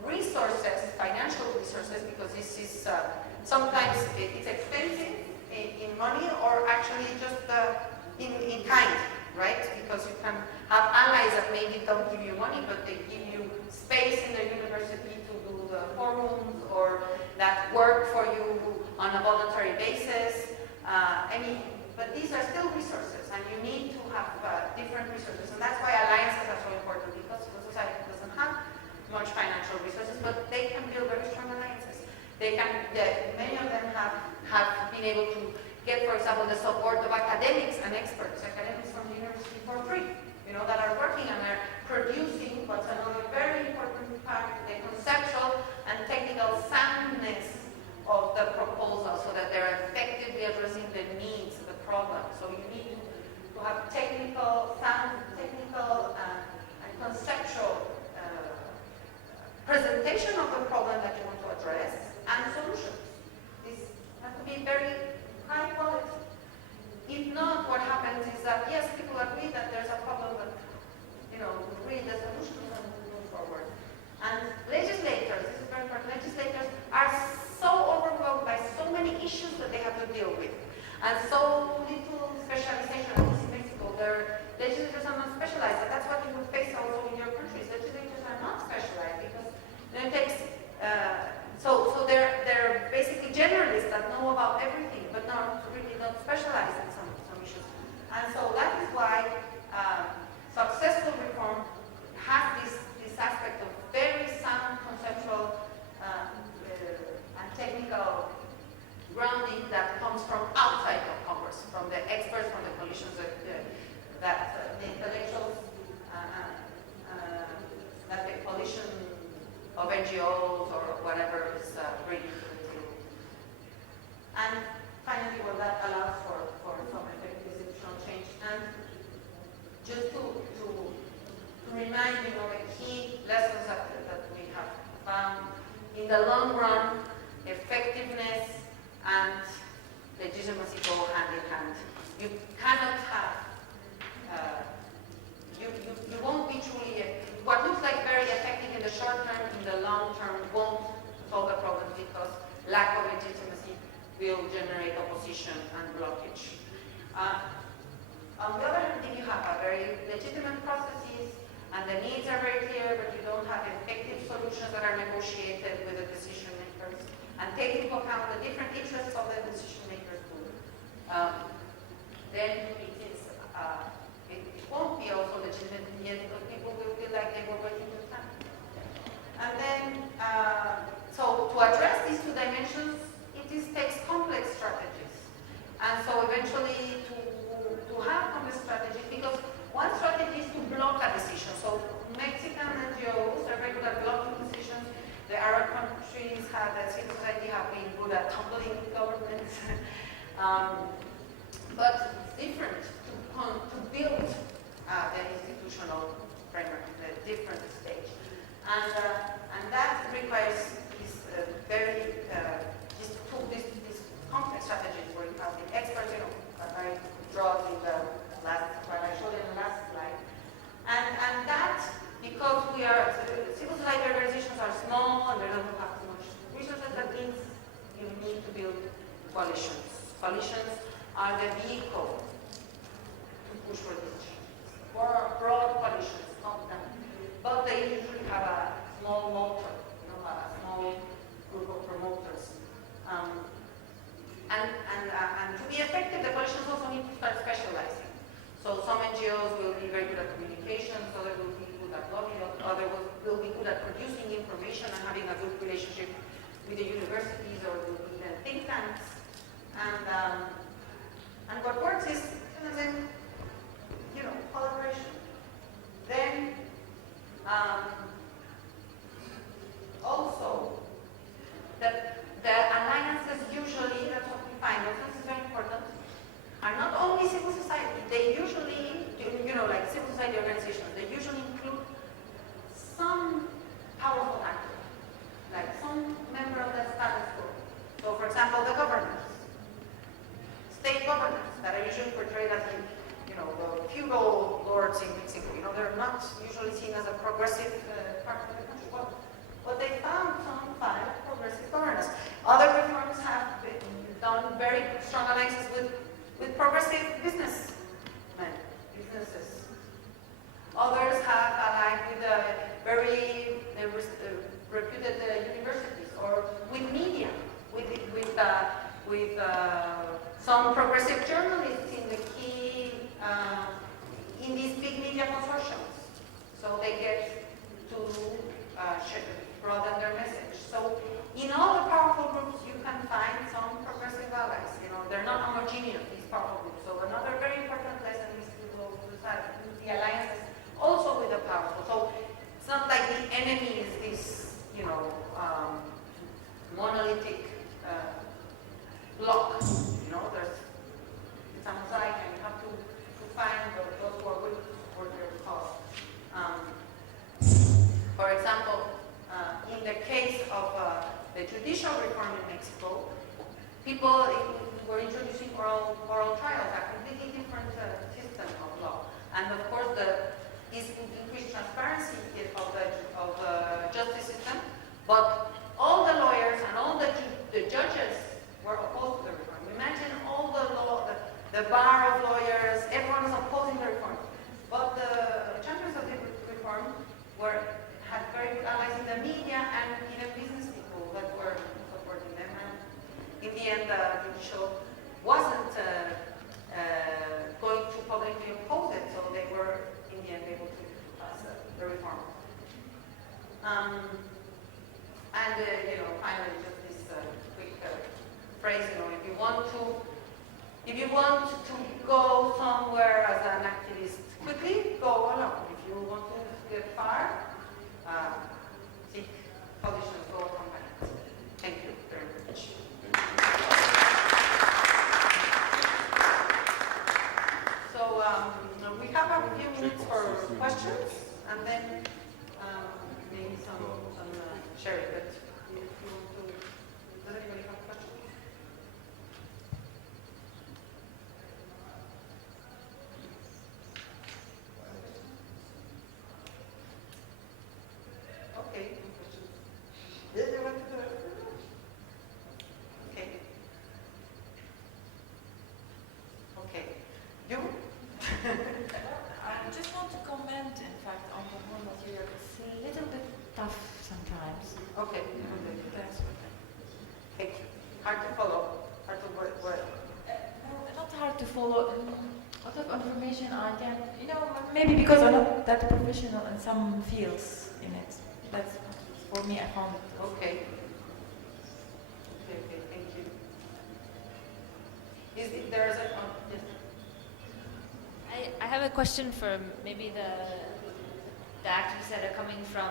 Resources, financial resources, because this is sometimes it's expensive in money or actually just in kind, right? Because you can have allies that maybe don't give you money, but they give you space in the university to do the forums or that work for you on a voluntary basis. But these are still resources, and you need to have different resources. And that's why alliances are so important, because civil society doesn't have much financial resources, but they can build very strong alliances. Many of them have been able to get, for example, the support of academics and experts, academics from the university for free, you know, that are working and are producing what's another very important part, the conceptual and technical soundness of the proposal, so that they're effectively addressing the needs, the problem. So you need to have technical, and conceptual presentation of the problem that you want to address and solutions. This has to be very high quality. If not, what happens is that, yes, people agree that there's a problem, but, you know, agree the solutions and move forward. And legislators, this is very important, legislators are so overwhelmed by so many issues that they have to deal with. And so little specialization. In Mexico, their legislators are not specialized, and that's what you would face also in your countries. Legislators are not specialized because it takes, so they're basically generalists that know about everything, but not specialized in some issues. And so that is why successful reform has this aspect of very sound conceptual and technical grounding that comes from outside of Congress, from the experts, from the coalitions, the intellectuals, that the coalition of NGOs or whatever is bringing to the table. And finally, well, that allows for some effective institutional change. And just to remind you of the key lessons that we have found, in the long run, effectiveness and legitimacy go hand in hand. You cannot have, you won't be truly, what looks like very effective in the short term, in the long term, won't solve the problem, because lack of legitimacy will generate opposition and blockage. On the other hand, if you have a very legitimate processes and the needs are very clear, but you don't have effective solutions that are negotiated with the decision makers and take into account the different interests of the decision makers too, then it won't be also legitimate yet, because people will feel like they were wasting their time. And then, so to address these two dimensions, it takes complex strategies. And so eventually to have complex strategies, because one strategy is to block a decision. So Mexican NGOs are very good at blocking decisions. The Arab countries have, the civil society have been good at tumbling governments. But it's different to build the institutional framework, the different stage. And that requires this these complex strategies where you have the experts, I draw in the last, what I showed in the last slide. And that, because we are, civil society organizations coalitions are the vehicle to push for these changes. Broad coalitions, not them. But they usually have a small motor, a small group of promoters. And to be effective, the coalitions also need to start specializing. So some NGOs will be very good at communication, others will be good at lobbying, others will be good at producing information and having a good relationship with the universities or with the think tanks. And what works is collaboration. Then also the alliances usually, that's what we find, this is very important, are not only civil society, they usually, like civil society organizations, they usually include some powerful actor, like some member of the status quo. So for example, the governors, state governors that are usually portrayed as the feudal lords in Mexico. They're not usually seen as a progressive part of the country. But they found some five progressive governors. Other reforms have done very strong alliances with progressive businesses. Others have allied with very reputed universities or with media, with some progressive journalists in the key in these big media consortiums. So they get to broaden their message. So in all the powerful groups, you can find some progressive allies. They're not homogeneous, these powerful groups. So another very important lesson is to go to the alliances also with the powerful. So it's not like the enemy is this, monolithic block. It's a mosaic, and you have to find those who are willing to support their cause. For example, in the case of the judicial reform in Mexico, people were introducing oral trials, a completely different system of law. And of course, this increased transparency of the justice system, but all the lawyers and all the judges were opposed to the reform. Imagine all the bar of lawyers, everyone was opposing the reform. But the champions of the reform had very good allies in the media and even business people that were supporting them. And in the end, the judicial wasn't going to publicly oppose it, so they were in the end able to pass the reform. Finally, just this quick phrase, if you want to go somewhere as an activist quickly, go alone. If you want to get far, seek coalitions, go accompanied. Thank you very much. So we have a few minutes for questions, and then maybe some sharing. But if you want to, does anybody have questions? Okay, no questions. Yeah, you want to do it? Okay. Okay. You? I just want to comment, in fact, on the whole material. It's a little bit tough sometimes. Okay. That's Thank you. Hard to follow. Hard to work. no, not hard to follow. A lot of information I can, maybe because I'm not that professional in some fields in it. That's, for me, I found it. Okay. Okay, thank you. There's a... yes. I have a question for maybe the activists that are coming from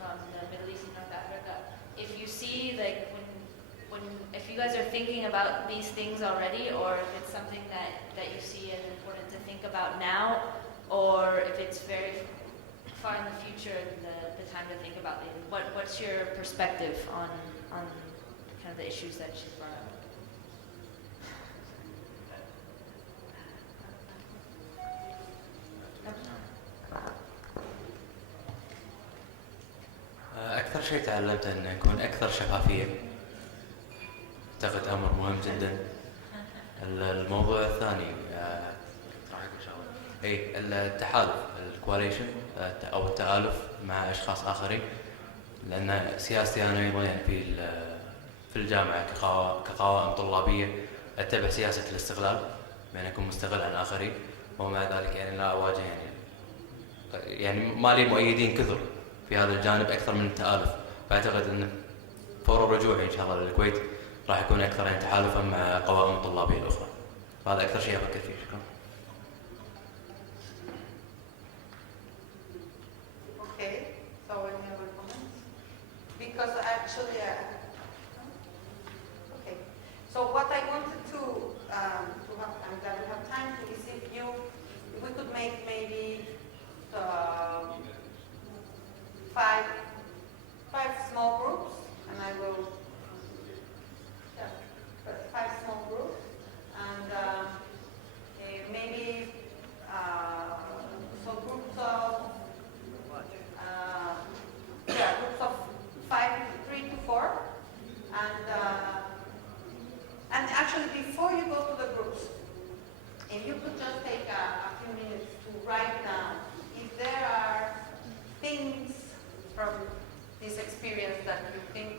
the Middle East and North Africa. If you see, like, if you guys are thinking about these things already, or if it's something that you see as important to think about now, or if it's very far in the future, the time to think about it. What's your perspective on kind of the issues that she's brought up? أكثر شيء تعلمته أن أكون أكثر شفافية. أعتقد أمر مهم جدا. الموضوع الثاني راح اقول شغله. اي التحالف، الكواليشن او التآلف مع اشخاص اخرين، لان سياستي انا ايضا يعني في الجامعه كقوائم طلابيه اتبع سياسه الاستغلال، بان اكون مستغل عن الاخرين، ومع ذلك يعني لا اواجه يعني ما لي مؤيدين كثر في هذا الجانب اكثر من التآلف. فاعتقد ان فور رجوعي ان شاء الله للكويت راح يكون اكثر يعني تحالفا مع قوائم الطلابيه الاخرى. هذا اكثر شيء افكر فيه. شكرا. Okay, so any other comments? Because actually, okay. So what I wanted to have, I'm glad we have time to receive you. If we could make maybe five small groups, and I will, yeah, 5 small groups, and maybe so groups of groups of 3 to 4, and actually before you go to the groups, if you could just take a few minutes to write down if there are things from this experience that you think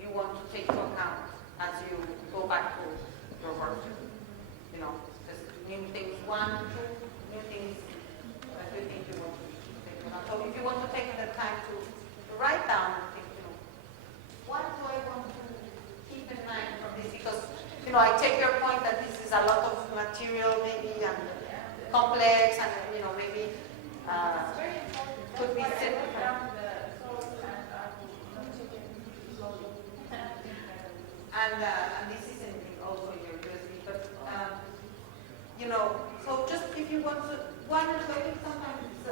you want to take into account as you go back to your work. You know, just new things, 1, 2 new things that you think you want to take into account. So if you want to take the time to write down and think, you know, what do I want to keep in mind from this? Because, you know, I take your point that this is a lot of material maybe and complex and, you know, maybe could be simplified. And this is also your USB, but you know, so just if you want to, one or two, I think sometimes it's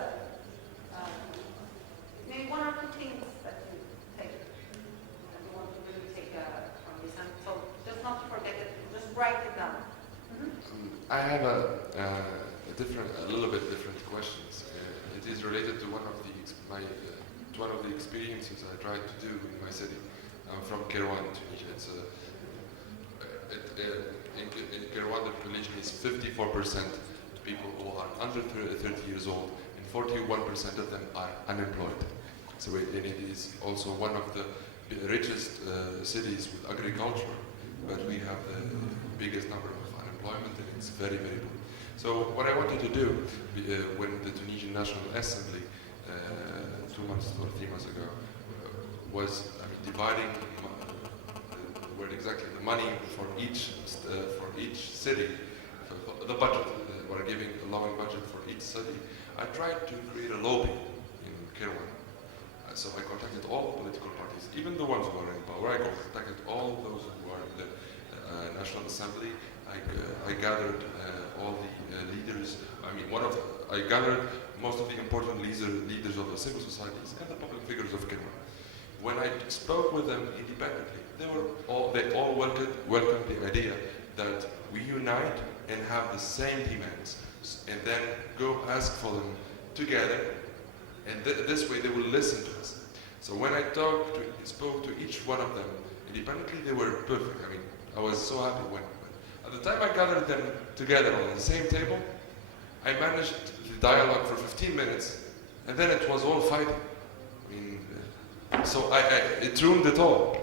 maybe 1 or 2 things that you take, that you want to really take from this, and so just not to forget it, just write it down. I have a little bit different questions. It is related to one of the experiences I tried to do in my city. I'm from Kairouan, Tunisia. It's in Kairouan, the population is 54% people who are under 30 years old, and 41% of them are unemployed. So it is also one of the richest cities with agriculture, but we have the biggest number of unemployment, and it's very, very poor. So what I wanted to do when the Tunisian National Assembly 2 months or 3 months ago was dividing exactly the money for each city, the budget, we're allowing budget for each city. I tried to create a lobby in Kairouan. So I contacted all political parties, even the ones who are in power. I contacted all those who are in the National Assembly. I gathered all the leaders. I gathered most of the important leaders of the civil societies and the public figures of Kairouan. When I spoke with them independently, they all welcomed the idea that we unite and have the same demands, and then go ask for them together, and this way they will listen to us. So when I spoke to each one of them independently, they were perfect. I was so happy when at the time I gathered them together on the same table, I managed the dialogue for 15 minutes, and then it was all fighting. So it ruined it all.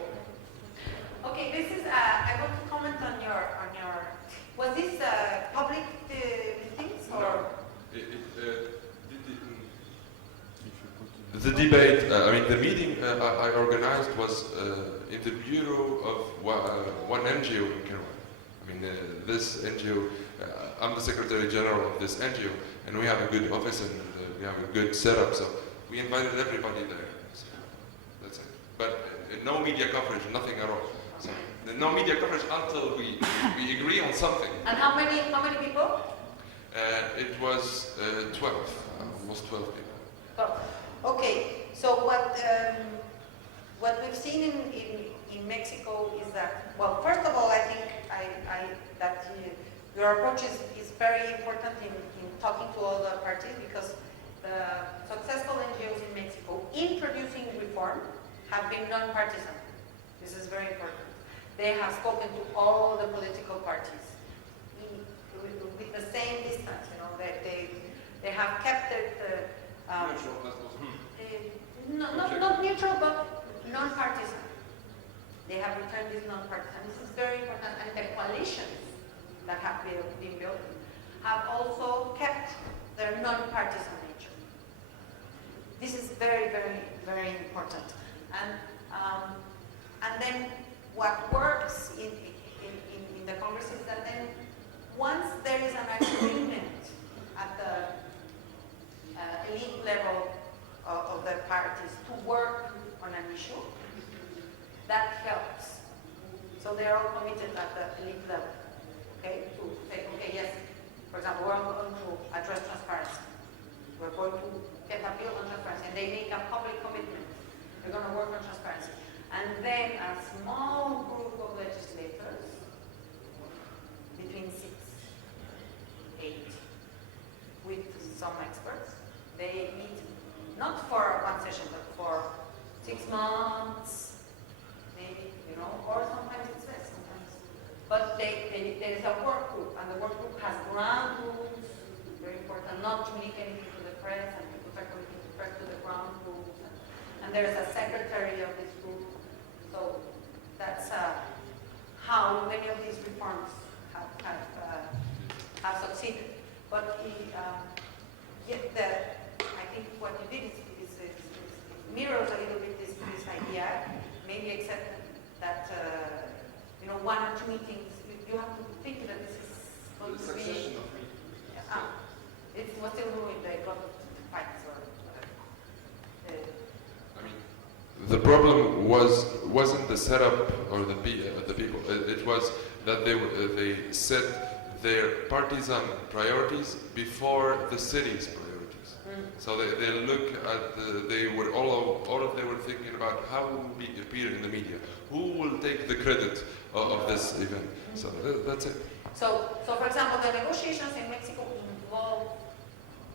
Okay, this is, I want to comment on your, was this public meetings or? No. The debate, the meeting I organized was in the bureau of one NGO in Kairouan. This NGO, I'm the Secretary General of this NGO, and we have a good office and we have a good setup, so we invited everybody there. So that's it. But no media coverage, nothing at all. So, no media coverage until we agree on something. And how many people? It was 12, almost 12 people. Oh, okay, so what we've seen in Mexico is that, well, first of all, I think that your approach is very important in talking to all the parties, because the successful NGOs in Mexico introducing reform have been non-partisan. This is very important. They have spoken to all the political parties. same distance. You know, they have kept it. Not neutral, but non-partisan. They have returned this non-partisan. This is very important, and the coalitions that have been built have also kept their non-partisan nature. This is very, very, very important. And then what works in the Congress is that then once there is an agreement at the elite level of the parties to work on an issue, that helps. So they're all committed at the elite level, okay, to say, okay, yes, for example, we're going to address transparency. We're going to get a bill on transparency, and they make a public commitment. They're going to work on transparency. And then a small group of legislators, between 6, 8, with some experts, they meet not for one session, but for 6 months, maybe, you know, or sometimes it's less, sometimes. But there is a work group, and the work group has ground rules, very important, not communicating to the press, and people start communicating to the press to the ground rules. And there's a secretary of this group. So that's how many of these reforms have succeeded. But I think what you did is mirrors a little bit this idea, maybe except that you know, 1 or 2 meetings. You have to think that this is going to be succession of meetings. It was still ruined. They got fights or whatever. I mean, the problem wasn't the setup or the people. It was that they set their partisan priorities before the city's priorities. So they look at they were they were thinking about how will we appear in the media, who will take the credit of this event. So that's it. So for example, the negotiations in Mexico involve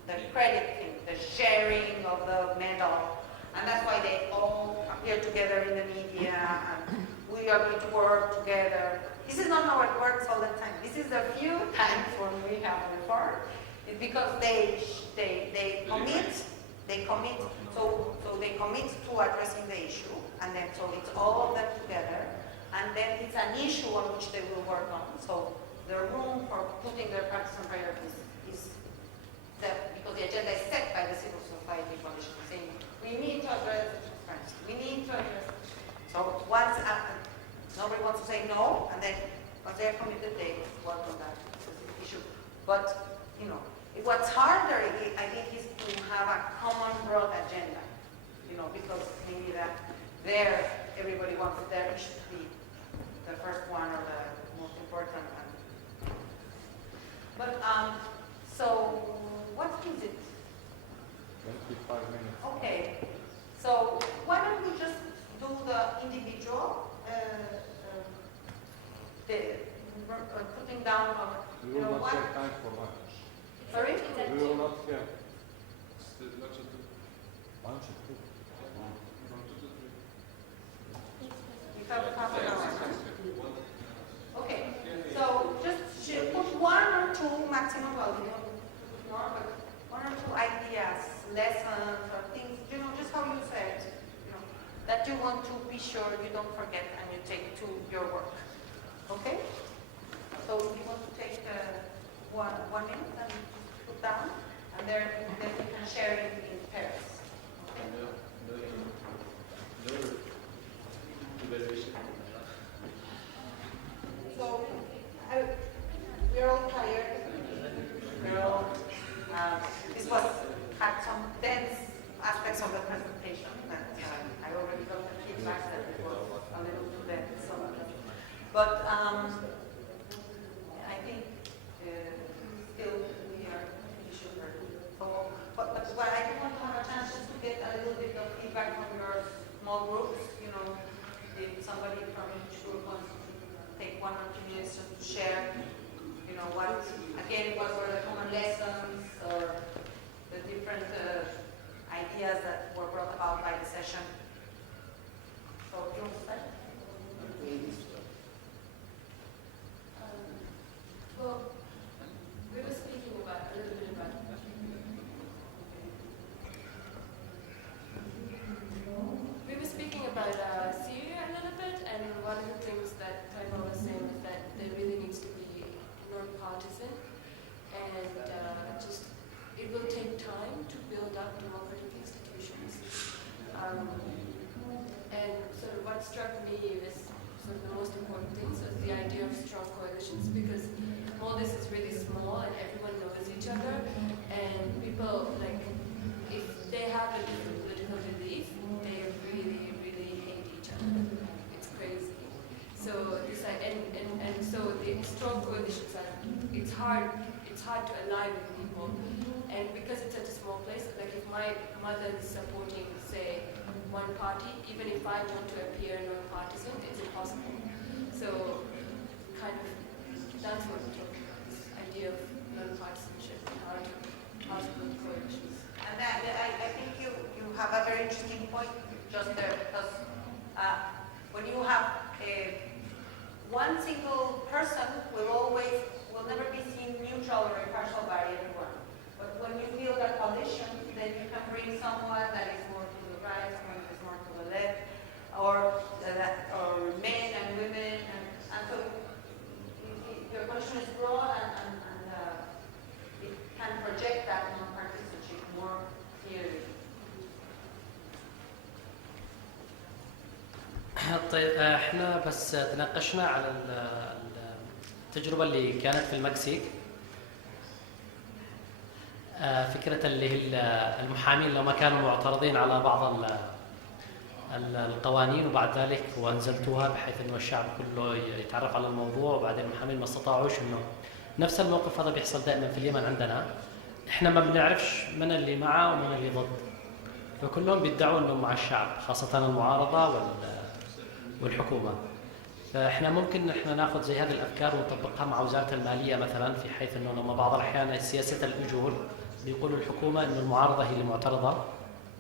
the credit thing, the sharing of the medal. And that's why they all appear together in the media, and we are going to work together. This is not how it works all the time. This is the few times when we have reform. It's because they commit. So they commit to addressing the issue, and then so it's all of them together, and then it's an issue on which they will work on. So the room for putting their partisan priorities is that because the agenda is set by the civil society coalition, saying we need to address the transparency. We need to address. So once nobody wants to say no, and then once they're committed, they work on that issue. But you know, what's harder, I think, is to have a common broad agenda. You know, because maybe that everybody wants their issue to be the first one or the most important. But so what is it? 25 minutes. Okay, so why don't we just do the individual, putting down of, We will not have time for lunch. Sorry? We will not have. We have half an hour. Okay, so just put 1 or 2 maximum, well, you don't put more, but 1 or 2 ideas, lessons, or things, you know, just how you said, you know, that you want to be sure you don't forget and you take to your work. Okay? So you want to take 1 minute and just put down, and then you can share it in pairs. Okay? So we're all tired. We're all. This had some dense aspects of the presentation that I already got the feedback that it was a little too dense. So, but I think still we are pretty sure. So, but I do want to have a chance just to get a little bit of feedback from your small groups. You know, if somebody from each group wants to take 1 or 2 minutes just to share. You know, what were the common lessons or the different ideas that were brought about by the session. So, do you want to start? Well, we were speaking me is sort of the most important thing. So it's the idea of strong coalitions, because Maldives is really small and everyone knows each other, and people, like, if they have a different political belief, they really, really hate each other. It's crazy. So this, and so the strong coalitions are, it's hard to align with people, and because it's such a small place, like if my mother is supporting, say, one party, even if I want to appear non-partisan, it's impossible. So kind of that's what we're talking about, this idea of non-partisanship, how to build coalitions. And that, I think you have a very interesting point just there, because when you have one single person will never be seen neutral or impartial by everyone. But when you build a coalition, then you can bring someone that is more to the right, someone that is more to the left, or men and women, and so your coalition is broad and it can project that non-partisanship more clearly. طيب احنا بس تناقشنا على التجربة اللي كانت في المكسيك، فكرة اللي هي المحامين لما كانوا معترضين على بعض القوانين وبعد ذلك وانزلتوها بحيث انه الشعب كله يتعرف على الموضوع، وبعدين المحامين ما استطاعوش. انه نفس الموقف هذا بيحصل دائما في اليمن عندنا، احنا ما بنعرفش من اللي معه ومن اللي ضد، فكلهم بيدعوا انهم مع الشعب، خاصة المعارضة والحكومة. فاحنا ممكن احنا ناخذ زي هذه الافكار ونطبقها مع وزارة المالية مثلا، في حيث انه لما بعض الاحيان سياسة الاجور بيقولوا الحكومة انه المعارضة هي اللي معترضة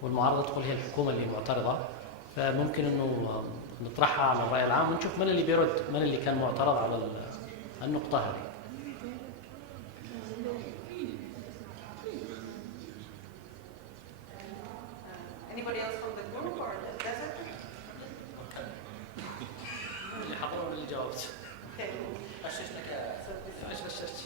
والمعارضة تقول هي الحكومة اللي معترضة، فممكن انه نطرحها على الرأي العام ونشوف من اللي بيرد، من اللي كان معترض على النقطة هذه. Anybody else from the group or the desert? اللي حضروا اللي جاوبت. Okay. ايش غششت؟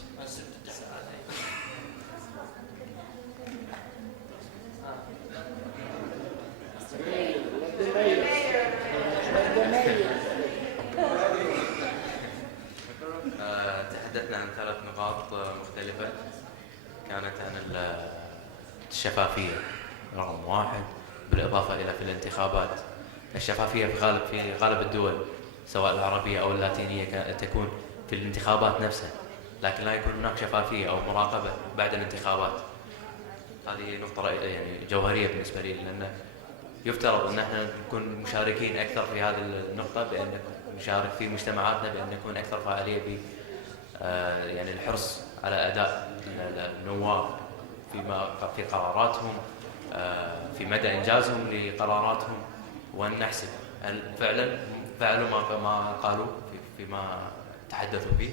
تحدثنا عن 3 نقاط مختلفة، كانت عن الشفافية رقم 1، بالإضافة إلى في الانتخابات الشفافية في غالب الدول سواء العربية أو اللاتينية تكون في الانتخابات نفسها، لكن لا يكون هناك شفافية أو مراقبة بعد الانتخابات. هذه نقطة يعني جوهرية بالنسبة لي، لأن يفترض أن احنا نكون مشاركين أكثر في هذه النقطة، بأن نشارك في مجتمعاتنا، بأن نكون أكثر فعالية يعني الحرص على أداء النواب في قراراتهم، في مدى إنجازهم لقراراتهم، وأن نحسب هل فعلا فعلوا ما قالوا فيما تحدثوا فيه.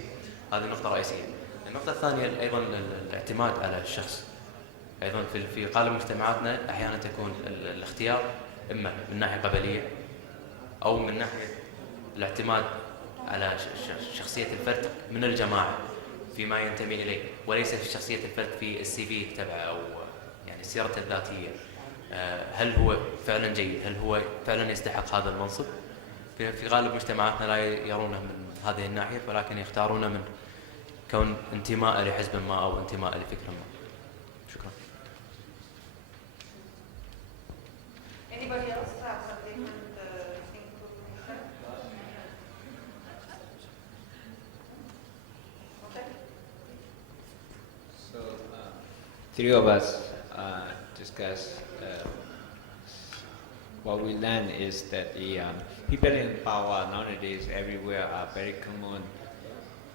هذه نقطة رئيسية. النقطة الثانية أيضا الاعتماد على الشخص. أيضا في قالب مجتمعاتنا أحيانا تكون الاختيار إما من ناحية قبلية أو من ناحية الاعتماد على شخصية الفرد من الجماعة فيما ينتمي إليه، وليس في شخصية الفرد في السي في تبعه أو يعني سيرته الذاتية. هل هو فعلا جيد؟ هل هو فعلا يستحق هذا المنصب؟ في غالب مجتمعاتنا لا يرونه من هذه الناحية، ولكن يختارونه من كون انتماء لحزب ما أو انتماء لفكر ما. شكرا. Anybody else have some different thing to mention? Okay. So, 3 of us discussed what we learned is that the people in power nowadays everywhere are very common,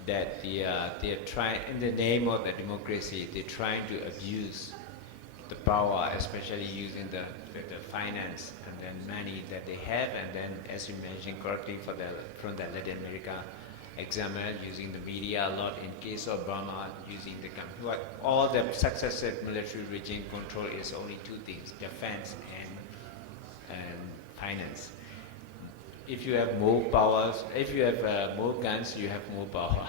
that they're trying, in the name of the democracy, they're trying to abuse the power, especially using the finance and then money that they have, and then, as you mentioned correctly, from the Latin America example, using the media a lot. In case of Burma, using all the successive military regime control is only 2 things: defense and finance. If you have more powers, if you have more guns, you have more power.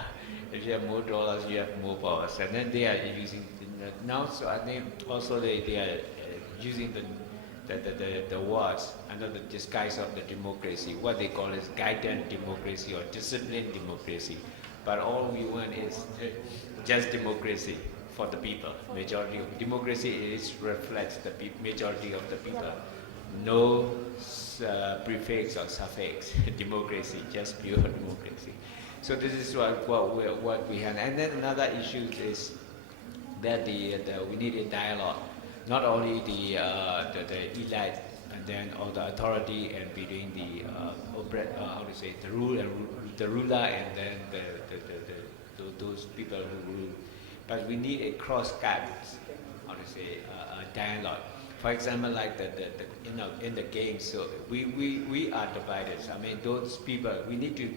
If you have more dollars, you have more powers. And then they are using now. So I think also they are using the words under the disguise of the democracy. What they call is guidance democracy or disciplined democracy. But all we want is just democracy for the people. Majority of democracy reflects the majority of the people. No prefix or suffix. Democracy, just pure democracy. So this is what we have. And then another issue is that we need a dialogue. Not only the elite and then all the authority and between the the ruler and then those people who rule, but we need a cross-cut, dialogue. For example, like in the game, so we are divided. I mean, those people we need to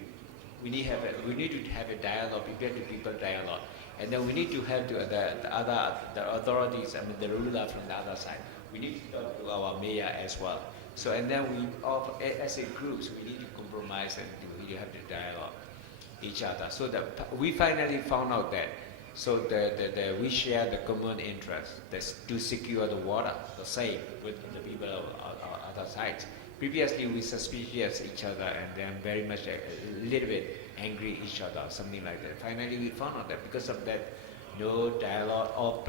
have a dialogue, people-to-people dialogue. And then we need to have the authorities, I mean the ruler from the other side. We need to talk to our mayor as well. So and then as a group, so we need to compromise and we have to dialogue each other. So that we finally found out that we share the common interest to secure the water, the same with the people of other sides. Previously, we suspicious each other and then very much a little bit angry each other, something like that. Finally, we found out that because of that, no dialogue or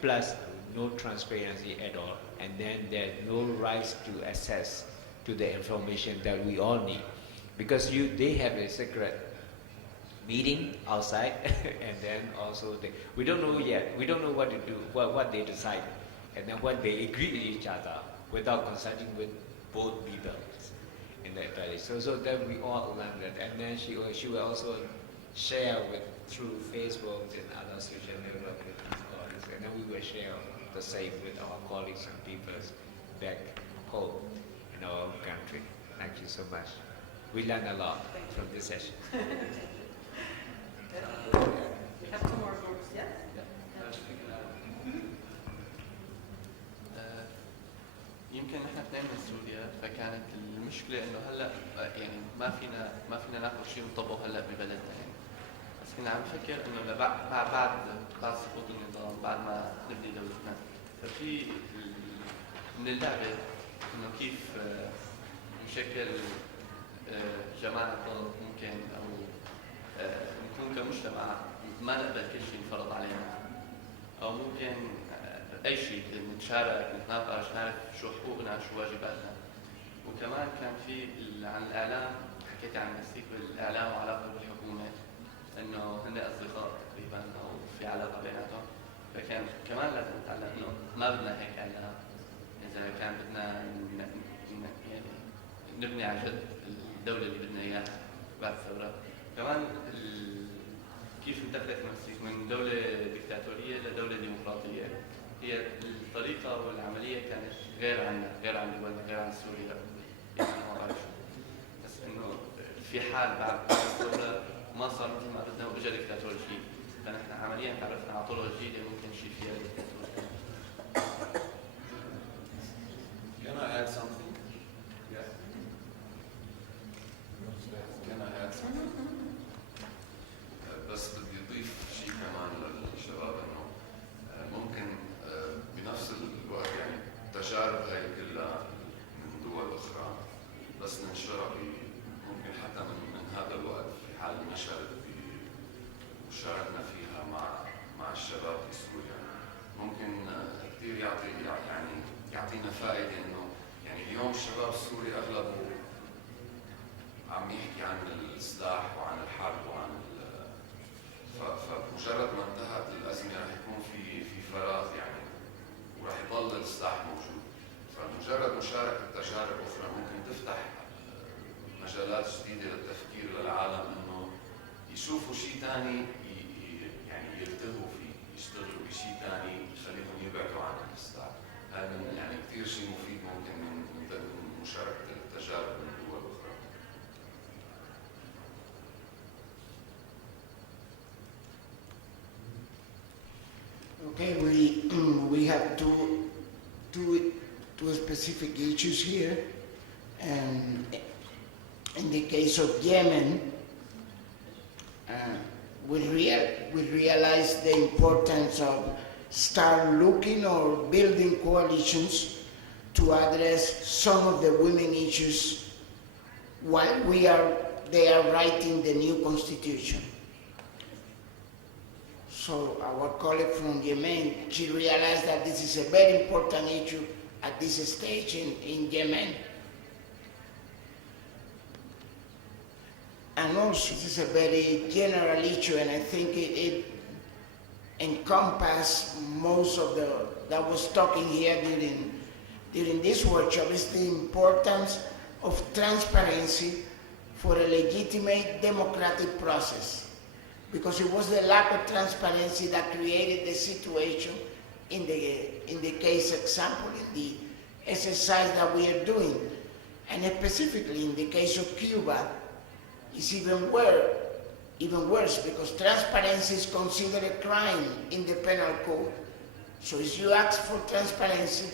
plus no transparency at all, and then there's no rights to access to the information that we all need, because they have a secret meeting outside, and then also we don't know yet. We don't know what to do, what they decide, and then what they agree with each other without consulting with both people in that valley. So then we all learned that, and then she will also share through Facebook and other social networks, and then we will share the same with our colleagues and people back home in our own country. Thank you so much. We learned a lot from this session. We have two more groups, yes? يمكن نحن اثنين من سوريا، فكانت المشكله انه هلا يعني ما فينا ناخذ شيء ونطبقه هلا ببلدنا يعني. بس كنا عم نفكر انه بعد سقوط النظام، بعد ما نبني دولتنا، ففي من اللعبه انه كيف نشكل جماعه ممكن او نكون كمجتمع ما نقبل كل شيء ينفرض علينا، او ممكن اي شيء نتشارك نتناقش نعرف شو حقوقنا شو واجباتنا. وكمان كان في عن الاعلام، حكيت عن نفسك بالاعلام وعلاقته بالحكومه انه هن اصدقاء تقريبا او في علاقه بيناتهم، فكان كمان لازم نتعلم انه ما بدنا هيك اعلام. اذا كان بدنا يعني نبني عن جد الدوله اللي بدنا اياها بعد الثوره، كمان كيف انتقلت نفسك من دوله ديكتاتوريه لدوله ديمقراطيه. هي الطريقة والعملية كانت غير عنا، غير عن دولنا، غير عن سوريا، يعني ما بعرف شو. بس إنه في حال بعد الثورة ما صار مثل ما بدنا وإجا ديكتاتورية، فنحن عمليا تعرفنا على طرق جديدة ممكن نمشي فيها الديكتاتورية. Can I add something? Yeah. Can I add something? بس بدي أضيف شيء كمان للشباب إنه ممكن بنفس الوقت يعني تجارب هاي كلها من دول أخرى بس ننشرها ممكن حتى من هذا الوقت في حال نشرت وشاركنا فيها مع الشباب في سوريا ممكن كثير يعطينا فائدة إنه يعني اليوم الشباب السوري أغلبه عم يحكي عن السلاح وعن الحرب وعن فمجرد ما انتهت الأزمة رح يكون في فراغ يعني ورح يضل السلاح موجود. فمجرد مشاركة تجارب أخرى ممكن تفتح مجالات جديدة للتفكير للعالم إنه يشوفوا شيء ثاني يعني يلتهوا فيه، يشتغلوا بشيء ثاني يخليهم يبعدوا عن السلاح. هذا يعني كثير شيء مفيد ممكن من مشاركة التجارب من دول أخرى. Okay, we have two specific issues here, and in the case of Yemen, we realize the importance of start looking or building coalitions to address some of the women issues while they are writing the new constitution. So our colleague from Yemen, she realized that this is a very important issue at this stage in Yemen. And also, this is a very general issue, and I think it encompasses most of that was talking here during this workshop, is the importance of transparency for a legitimate democratic process. Because it was the lack of transparency that created the situation in the case example, in the exercise that we are doing. And specifically in the case of Cuba, it's even worse because transparency is considered a crime in the penal code. So if you ask for transparency,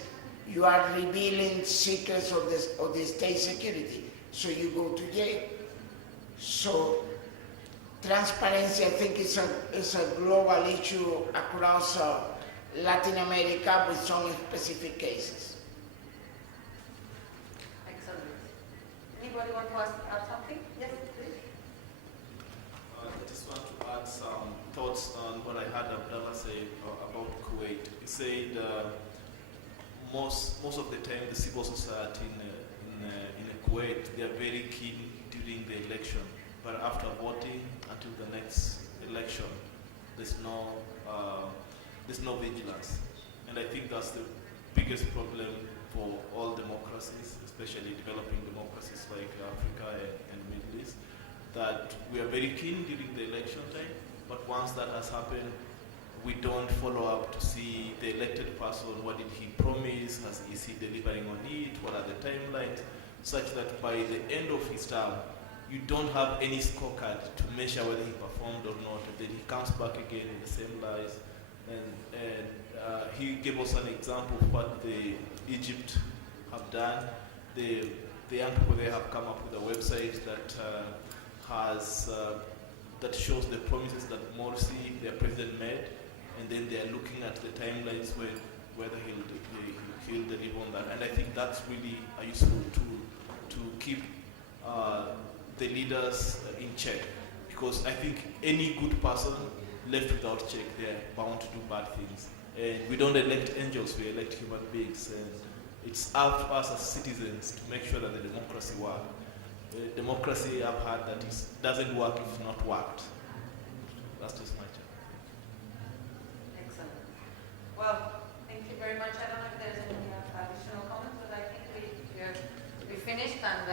you are revealing secrets of the state security. So you go to jail. So transparency, I think, is a global issue across Latin America with some specific cases. Excellent. Anybody want to add something? Yes, please. I just want to add some thoughts on what I heard Abdallah say about Kuwait. He said most of the time the civil society in Kuwait, they are very keen during the election, but after voting until the next election, there's no vigilance. And I think that's the biggest problem for all democracies, especially developing democracies like Africa and Middle East, that we are very keen during the election time, but once that has happened, we don't follow up to see the elected person, what did he promise, is he delivering on it, what are the timelines, such that by the end of his term, you don't have any scorecard to measure whether he performed or not. Then he comes back again in the same lies. And he gave us an example of what the Egypt have done. The young people there have come up with a website that that shows the promises that Morsi, their president, made, and then they are looking at the timelines whether he'll deliver on that. And I think that's really a useful tool to keep the leaders in check, because I think any good person left without check, they're bound to do bad things. And we don't elect angels, we elect human beings. And it's up to us as citizens to make sure that the democracy works. Democracy, I've heard that it doesn't work if not worked. That's just my job. Excellent. Well, thank you very much. I don't know if there's any additional comments, but I think we finished, and